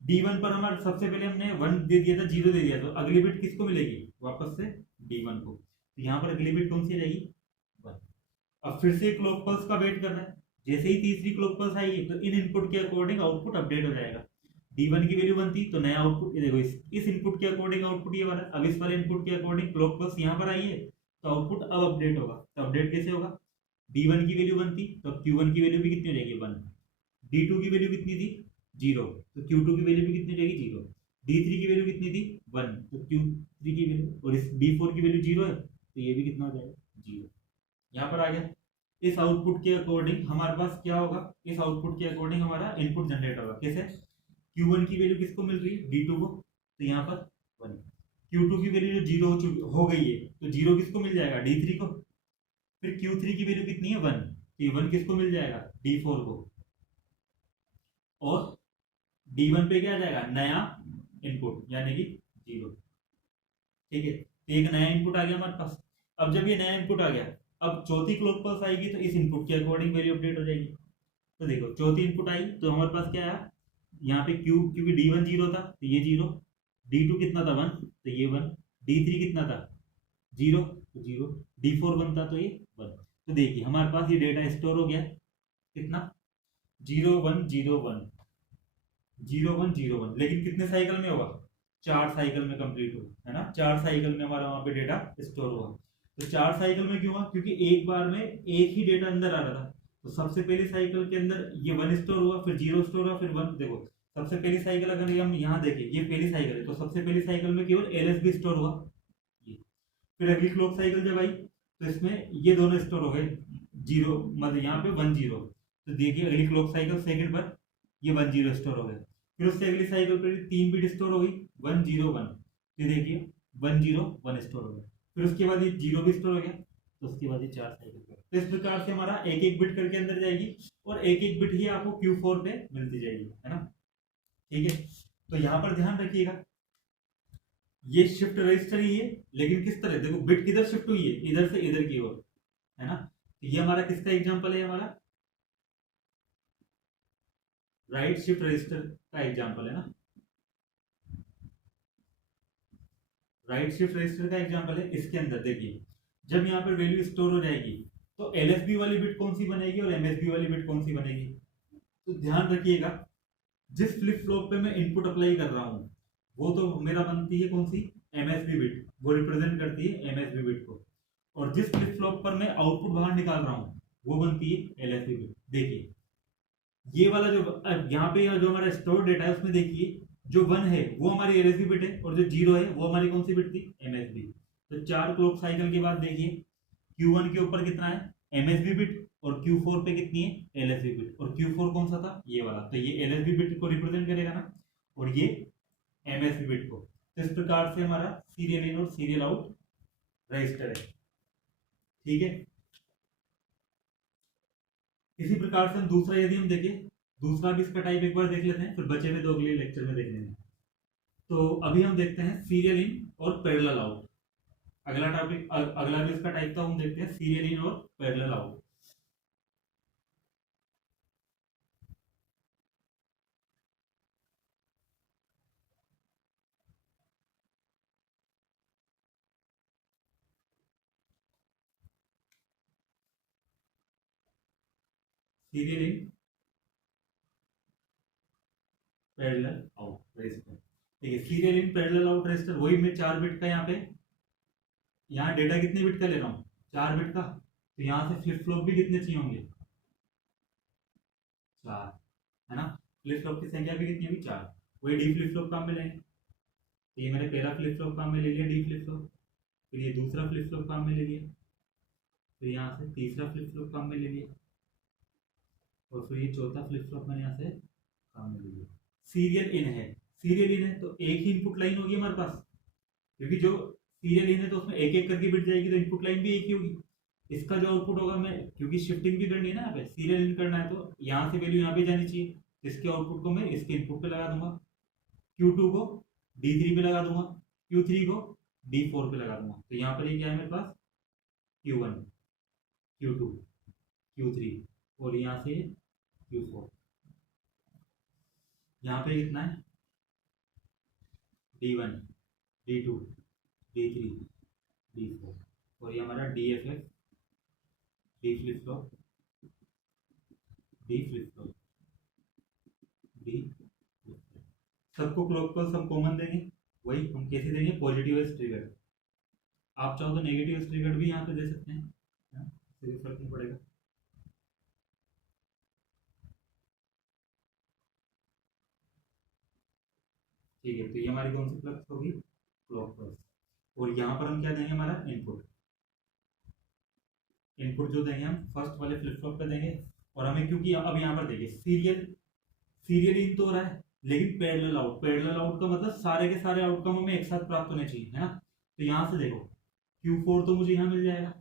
D1 पर हमारा सबसे पहले हमने 1 दे दिया था, जीरो दे दिया, तो अगली बिट किसको मिलेगी, वापस से D1 को, तो यहाँ पर अगली बिट कौन सी रहेगी, 1। अब फिर से क्लॉक पल्स का वेट करना है, जैसे ही तीसरी क्लॉक पल्स आएगी तो इन इनपुट के अकॉर्डिंग आउटपुट अपडेट हो जाएगा। D1 की वैल्यू 1 थी तो नया आउटपुट, देखो इस इनपुट के अकॉर्डिंग आउटपुट ये वाला, अब इस वाले इनपुट के अकॉर्डिंग क्लॉक पल्स यहाँ पर आई है तो आउटपुट अब अपडेट होगा। तो अपडेट कैसे होगा, D1 की वैल्यू 1 थी तो Q1 की वैल्यू भी कितनी हो जाएगी, 1। D2 की वैल्यू कितनी थी, जीरो, तो Q2 की वैल्यू भी कितनी हो जाएगी, जीरो। D3 की वैल्यू कितनी थी, 1, तो Q3 की वैल्यू, और इस D4 की वैल्यू जीरो है तो ये भी कितना हो जाएगा, जीरो। यहाँ पर आ गया। इस आउटपुट के अकॉर्डिंग हमारे पास क्या होगा, इस आउटपुट के अकॉर्डिंग हमारा इनपुट जनरेट होगा, कैसे, Q1 की वैल्यू किसको मिल रही है, D2 को, तो यहाँ पर 1। Q2 की वैल्यू जो जीरो हो गई है तो जीरो किसको मिल जाएगा, D3 को। फिर Q3 की वैल्यू कितनी है, 1, तो ये 1 किसको मिल जाएगा, D4 को। और D1 पे क्या आ जाएगा, नया इनपुट यानी कि जीरो, ठीक है, तो एक नया इनपुट आ गया हमारे पास। अब जब ये नया इनपुट आ गया, अब चौथी क्लॉक पल्स आएगी तो इस इनपुट के अकॉर्डिंग वैल्यू अपडेट हो जाएगी। तो देखो चौथी इनपुट आई तो हमारे पास क्या आया, यहाँ पे Q, क्योंकि D1 जीरो था तो ये जीरो, D2 कितना था, 1, तो ये 1, D3 कितना था, जीरो, तो जीरो, D4 1 था तो ये 1। तो देखिए हमारे पास ये डेटा स्टोर हो गया, कितना, 0 1 0 1 0 1 0 1, लेकिन कितने साइकिल में होगा, 4 साइकिल में कंप्लीट हुआ, है ना, 4 साइकिल में हमारा वहां पे डेटा स्टोर हुआ। तो 4 साइकिल में क्यों हुआ, क्योंकि एक बार में एक ही डेटा अंदर आ रहा था। तो सबसे पहली साइकिल के अंदर ये 1 स्टोर हुआ, फिर 0 स्टोर हुआ, फिर 1। देखो सबसे पहली साइकिल अगर हम यहाँ देखें, ये पहली साइकिल है तो सबसे पहली साइकिल में केवल एलएसबी स्टोर हुआ, ये फिर अगली क्लॉक साइकिल जब आई तो इसमें ये दोनों स्टोर हो गए, जीरो मतलब यहाँ पे 1 0। तो देखिए अगली क्लॉक साइकिल सेकंड पर ये 1 0 स्टोर हो गया। फिर उससे अगली साइकिल पर 3 बिट स्टोर हो गई 1 0 1। तो देखिए 1 0 1 स्टोर हो गया। फिर उसके बाद ये 0 भी स्टोर हो गया, तो उसके बाद ये 4 साइकिल पर। तो इस प्रकार से हमारा एक एक बिट करके अंदर जाएगी और एक एक बिट ही आपको Q4 पे मिलती जाएगी, है ना। ठीक है, तो यहाँ पर ध्यान रखिएगा ये शिफ्ट रजिस्टर ही है, लेकिन किस तरह, देखो बिट किधर शिफ्ट हुई है, इधर से इधर की ओर, है ना। तो ये हमारा किसका एग्जांपल है, हमारा राइट शिफ्ट रजिस्टर का एग्जांपल है ना। राइट शिफ्ट रजिस्टर का एग्जांपल है। इसके अंदर देखिए जब यहाँ पर वैल्यू स्टोर हो जाएगी तो एलएसबी वाली बिट कौन सी बनेगी और एमएसबी वाली बिट कौन सी बनेगी। तो ध्यान रखिएगा जिस फ्लिप फ्लॉप पे मैं इनपुट अप्लाई कर रहा हूँ वो तो मेरा बनती है कौन सी, एमएसबी बिट, वो रिप्रेजेंट करती है एमएसबी बिट को। और जिस फ्लिप फ्लॉप पर मैं आउटपुट बाहर निकाल रहा हूँ वो बनती है एलएसबी बिट। देखिए ये वाला जो यहाँ पे जो हमारा स्टोर डेटा है उसमें देखिए जो 1 है वो हमारी एलएसबी बिट है और जो 0 है वो हमारी कौन सी बिट थी, एमएसबी। तो 4 क्लॉक साइकिल के बाद देखिए Q1 के ऊपर कितना है, एमएसबी बिट, और Q4 पे कितनी है, एलएसबी बिट। और Q4 कौन सा था, ये वाला, तो ये एलएसबी बिट को रिप्रेजेंट करेगा ना, और ये एमएसबी बिट को। तो इस प्रकार से हमारा सीरियल इन और सीरियल आउट रजिस्टर है। ठीक है, इसी प्रकार से हम दूसरा यदि हम देखें, दूसरा भी इसका टाइप एक बार देख लेते हैं, फिर बचे हुए 2 अगले लेक्चर में देख लेंगे। तो अभी हम देखते हैं सीरियल इन और पैरेलल आउट। अगला टॉपिक, अगला भी इसका टाइप का हम देखते हैं सीरियल इन और parallel out. Serial in parallel out register. ठीक है, serial in parallel out register, वही मैं 4 बिट का यहाँ पे, यहाँ डेटा कितने बिट का ले रहा हूँ, 4 बिट का। तो यहाँ से फ्लिप फ्लॉप भी कितने चाहिए होंगे, 4, है ना। फ्लिप फ्लॉप की संख्या भी कितनी होगी, 4। वही डी फ्लिप फ्लॉप काम में लेंगे, तो ये मैंने पहला फ्लिप फ्लॉप काम में ले लिया डी फ्लिप फ्लॉप, फिर ये दूसरा फ्लिप फ्लॉप काम में ले लिया, फिर यहाँ से तीसरा फ्लिप फ्लॉप काम में ले लिया, और फिर ये चौथा फ्लिप फ्लॉप मैंने यहाँ से काम में ले लिया। सीरियल इन है, सीरियल इन है तो एक ही इनपुट लाइन होगी हमारे पास, क्योंकि जो सीरियल इन है तो उसमें एक एक करके बिट जाएगी, तो इनपुट लाइन भी एक ही होगी। इसका जो आउटपुट होगा, मैं क्योंकि शिफ्टिंग भी करनी है ना, यहाँ पे सीरियल इन करना है तो यहाँ से वैल्यू यहाँ पे जानी चाहिए, इसके आउटपुट को मैं इसके इनपुट पे लगा दूंगा, Q2 को D3 पे लगा दूंगा, Q3 को D4 पे लगा दूंगा। तो यहाँ पर ये क्या है मेरे पास, Q1 Q2 Q3, और यहाँ से Q4। यहाँ पे कितना है, D1 D2 D3 D4, और ये हमारा DFF D flip flop D flip flop D flip flop. सबको क्लॉक पल्स हम कॉमन देंगे, वही हम कैसे देंगे, पॉजिटिव एज ट्रिगर। आप चाहो तो नेगेटिव एज ट्रिगर भी यहाँ पे दे सकते हैं, इससे फर्क नहीं पड़ेगा। ठीक है, तो ये हमारी कौन सी फ्लक्स होगी, क्लॉक पल्स। और यहाँ पर हम क्या देंगे, हमारा इनपुट, इनपुट जो देंगे हम फर्स्ट वाले फ्लिप फ्लॉप पे देंगे। और हमें क्योंकि अब यहाँ पर देखिए सीरियल, सीरियल इन तो हो रहा है, लेकिन पैरेलल आउट, पैरेलल आउट का मतलब सारे के सारे आउटकम हमें एक साथ प्राप्त होने चाहिए, है ना। तो यहाँ से देखो Q4 तो मुझे यहाँ मिल जाएगा,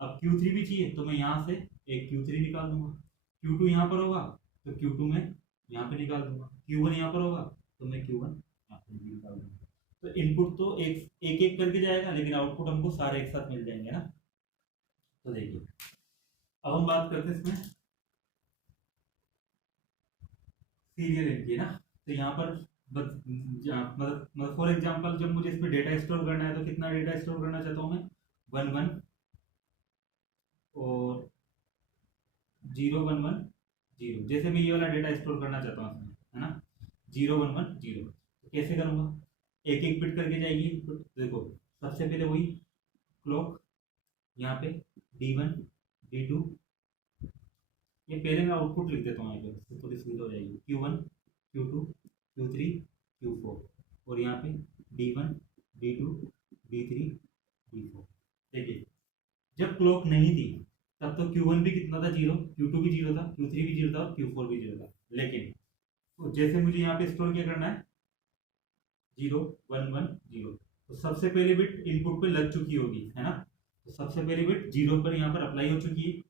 अब Q3 भी चाहिए तो मैं यहाँ से एक Q3 निकाल दूंगा, Q2 यहाँ पर होगा तो Q2 में यहाँ पे निकाल दूंगा, Q1 यहाँ पर होगा तो मैं Q1 यहाँ पे निकाल दूंगा। तो इनपुट तो एक एक एक करके जाएगा, लेकिन आउटपुट हमको सारे एक साथ मिल जाएंगे ना। तो देखिए अब हम बात करते हैं इसमें सीरियल इनकी ना। तो यहाँ पर मतलब फॉर एग्जांपल जब मुझे इसमें डेटा स्टोर करना है तो कितना डेटा स्टोर करना चाहता हूँ मैं, 1 1 और 0 1 1 0। जैसे मैं ये वाला डेटा स्टोर करना चाहता हूँ इसमें, है ना, 0 1 1 0। तो कैसे करूँगा, एक एक बिट करके जाएगी input। देखो सबसे पहले वही क्लॉक, यहाँ पे D1 D2, ये पहले मैं आउटपुट लिख देता हूँ यहाँ पे, तो थोड़ी सुविधा हो जाएगी, Q1 Q2 Q3 Q4, और यहाँ पे D1 D2 D3 D4। देखिए जब क्लॉक नहीं थी तब तो Q1 भी कितना था, 0, Q2 भी 0 था, Q3 भी 0 था और Q4 भी 0 था। लेकिन तो जैसे मुझे यहाँ पे स्टोर क्या करना है, 0 1 1 0, तो सबसे पहले बिट इनपुट पे लग चुकी होगी, है ना। तो सबसे पहली बिट 0 पर यहाँ पर अप्लाई हो चुकी है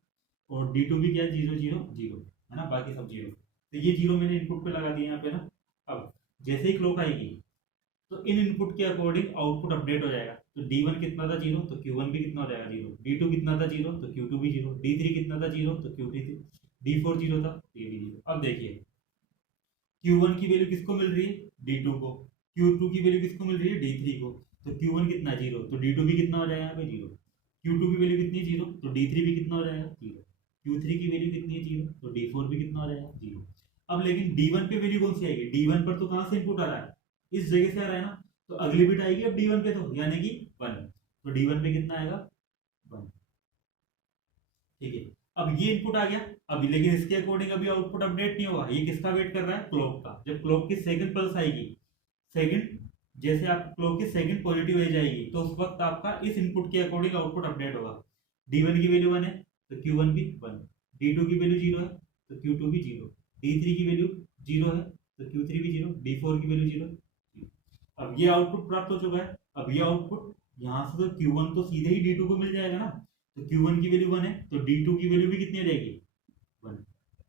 और D2 भी क्या है, 0 0 0, है ना, बाकी सब 0। तो ये 0 मैंने इनपुट पे लगा दिया यहाँ पे ना। अब जैसे ही क्लॉक आएगी तो इन इनपुट के अकॉर्डिंग आउटपुट अपडेट हो जाएगा। तो D1 कितना था, 0, तो Q1 भी कितना हो जाएगा, 0। D2 कितना था, 0, तो Q2 भी 0। D3 कितना था, 0, तो Q3 D4 0 था, तो ये भी 0। अब देखिए Q1 की वैल्यू किसको मिल रही है, D2 को। Q2 की वैल्यू किसको मिल रही है, D3 को। तो Q1 कितना, 0, तो D2 भी कितना हो जाएगा यहाँ पे, 0। Q2 की वैल्यू कितनी है, 0, तो D3 भी कितना हो जाएगा, 0। Q3 की वैल्यू कितनी है, 0, तो D4 भी कितना हो जाएगा, 0। अब लेकिन D1 पे वैल्यू कौन सी आएगी, D1 पर तो कहाँ से इनपुट आ रहा है, इस जगह से आ रहा है ना। तो अगली बिट आएगी अब D1 पे, तो यानी कि 1। तो D1 पे कितना आएगा, 1। ठीक है, अब ये इनपुट आ गया। अभी लेकिन इसके अकॉर्डिंग अभी आउटपुट अपडेट नहीं होगा, ये किसका वेट कर रहा है, क्लॉक का। जब क्लॉक की सेकंड पल्स आएगी, सेकंड जैसे आप क्लॉक की सेकंड पॉजिटिव एज आएगी, तो उस वक्त आपका इस इनपुट के अकॉर्डिंग आउटपुट अपडेट होगा। D1 की वैल्यू 1 है तो Q1 भी 1, D2 की वैल्यू 0 है तो Q2 भी 0, D3 की वैल्यू 0 है तो Q3 भी 0, D4 की वैल्यू 0। अब ये आउटपुट प्राप्त हो चुका है। अब ये आउटपुट यहाँ से तो Q1 तो सीधे ही D2 को मिल जाएगा ना। तो Q1 की वैल्यू 1 है तो D2 की वैल्यू भी कितनी आ जाएगी, 1।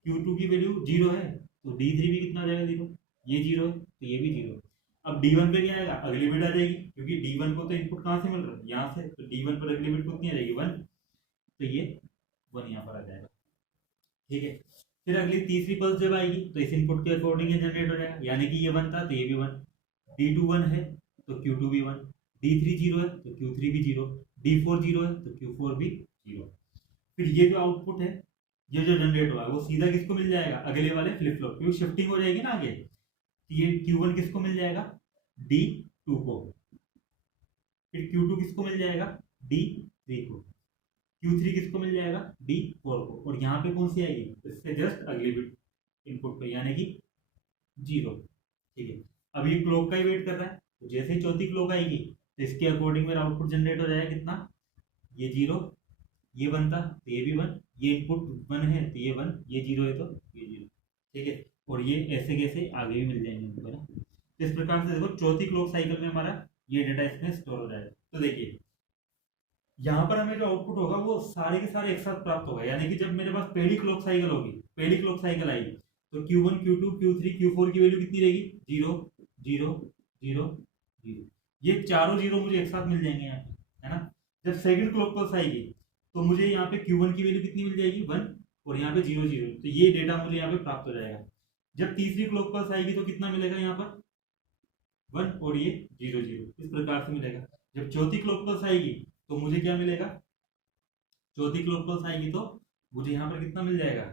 Q2 की वैल्यू 0 है तो D3 भी कितना आ जाएगा, 0। ये 0 है तो ये भी 0। अब D1 पे क्या आएगा, अगली बिट आ जाएगी, क्योंकि D1 को तो इनपुट कहाँ से मिल रहा है, यहाँ से। तो D1 पर अगली बिट कितनी आ जाएगी, 1। तो ये 1 यहाँ पर आ जाएगा। ठीक है, फिर अगली तीसरी पल्स जब आएगी तो इस इनपुट के अकॉर्डिंग ये जनरेट हो जाएगा, यानी कि ये 1 था तो ये भी 1। D2 1 है तो Q2 भी 1, D3 0 है तो Q3 भी 0, D4 0 है तो Q4 भी 0। फिर ये जो आउटपुट है, ये जो जनरेट हुआ है वो सीधा किसको मिल जाएगा, अगले वाले फ्लिप फ्लॉप, क्योंकि शिफ्टिंग हो जाएगी ना आगे। तो ये Q1 किसको मिल जाएगा, D2 को। फिर Q2 किसको मिल जाएगा, D3 को। Q3 किसको मिल जाएगा, D4 को। और यहाँ पे कौन सी आएगी, इससे जस्ट अगली बिट इनपुट पे, यानी कि 0। ठीक है, अब ये क्लॉक का ही वेट कर रहा है। तो जैसे ही चौथी क्लॉक आएगी तो इसके अकॉर्डिंग मेरा आउटपुट जनरेट हो जाएगा कितना, ये 0, ये 1 था तो ये भी 1, ये इनपुट 1 है तो ये 1, ये 0 है तो ये 0। ठीक है, और ये ऐसे कैसे आगे भी मिल जाएंगे हमको ना। तो इस प्रकार से देखो चौथी क्लॉक साइकिल में हमारा ये डेटा इसमें स्टोर हो जाएगा। तो देखिए यहाँ पर हमें जो आउटपुट होगा वो सारे के सारे एक साथ प्राप्त होगा, यानी कि जब मेरे पास पहली क्लॉक साइकिल होगी, पहली क्लॉक साइकिल आएगी तो Q1 Q2 Q3 Q4 की वैल्यू कितनी रहेगी, 0 0 0 0। ये चारों 0 मुझे एक साथ मिल जाएंगे यहाँ पे, है ना। जब सेकंड क्लॉक पल्स आएगी तो मुझे यहाँ पे Q1 की वैल्यू कितनी मिल जाएगी, 1, और यहाँ पे 0 0। तो ये डेटा मुझे यहाँ पे प्राप्त हो जाएगा। जब तीसरी क्लॉक पल्स आएगी तो कितना मिलेगा, यहाँ पर 1 और ये 0 0, इस प्रकार से मिलेगा। जब चौथी क्लॉक पल्स आएगी तो मुझे क्या मिलेगा, चौथी क्लॉक पल्स आएगी तो मुझे यहाँ पर कितना मिल जाएगा,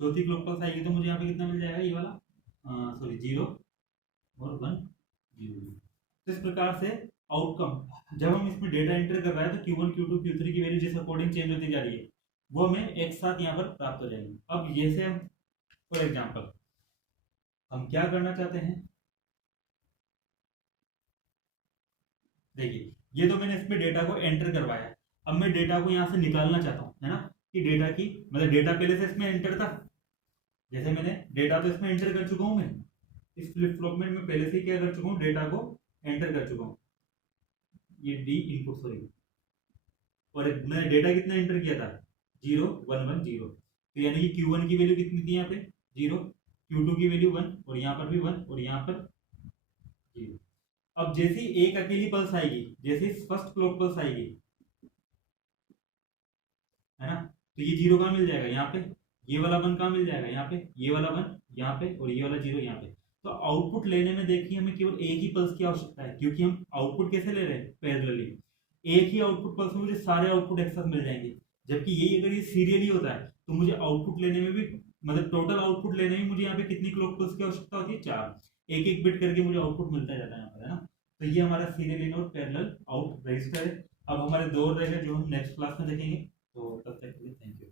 चौथी क्लॉक पल्स आएगी तो मुझे यहाँ पे कितना मिल जाएगा, ये वाला सॉरी 0 और 1 0। तो इस प्रकार से आउटकम जब हम इसमें डेटा एंटर कर रहे हैं तो Q1 Q2 Q3 की वैल्यू जिस अकॉर्डिंग चेंज होती जा रही है वो हमें एक साथ यहाँ पर प्राप्त हो जाएगी। अब जैसे हम फॉर एग्जाम्पल हम क्या करना चाहते हैं, देखिए ये तो मैंने इसमें डेटा को एंटर करवाया। अब मैं डेटा को यहाँ से निकालना चाहता हूँ, है ना, कि डेटा की मतलब डेटा पहले से इसमें एंटर था। जैसे मैंने डेटा तो इसमें एंटर कर चुका हूँ, मैं इस फ्लिप फ्लॉप में मैं पहले से ही क्या कर चुका हूँ, डेटा को एंटर कर चुका हूँ, ये डी इनपुट सॉरी। और मैंने डेटा कितना एंटर किया था, 0 1 1 0। तो यानी कि Q1 की वैल्यू कितनी थी यहाँ पे, 0, Q2 की वैल्यू 1 और यहाँ पर भी 1 और यहाँ पर 0। अब जैसी एक अकेली पल्स आएगी, जैसे फर्स्ट क्लॉक पल्स आएगी, है ना, तो ये 0 कहाँ मिल जाएगा, यहाँ पे। ये वाला 1 कहाँ मिल जाएगा, यहाँ पे। ये वाला 1 यहाँ पे और ये वाला 0 यहाँ पे। तो आउटपुट लेने में देखिए हमें केवल एक ही पल्स की आवश्यकता है, क्योंकि हम आउटपुट कैसे ले रहे हैं, पैरेलली। एक ही आउटपुट पल्स में मुझे सारे आउटपुट एक साथ मिल जाएंगे। जबकि यही अगर ये सीरियली होता है तो मुझे आउटपुट लेने में भी मतलब टोटल आउटपुट लेने में मुझे यहाँ पे कितनी क्लॉक पल्स की आवश्यकता होती है, 4। एक एक बिट करके मुझे आउटपुट मिलता जाता है यहाँ पर, है ना। तो ये हमारा सीरियल इन और पैरेलल आउट रजिस्टर है। अब हमारे 2 और रहेगा जो हम नेक्स्ट क्लास में देखेंगे। तो तब तक के लिए थैंक यू।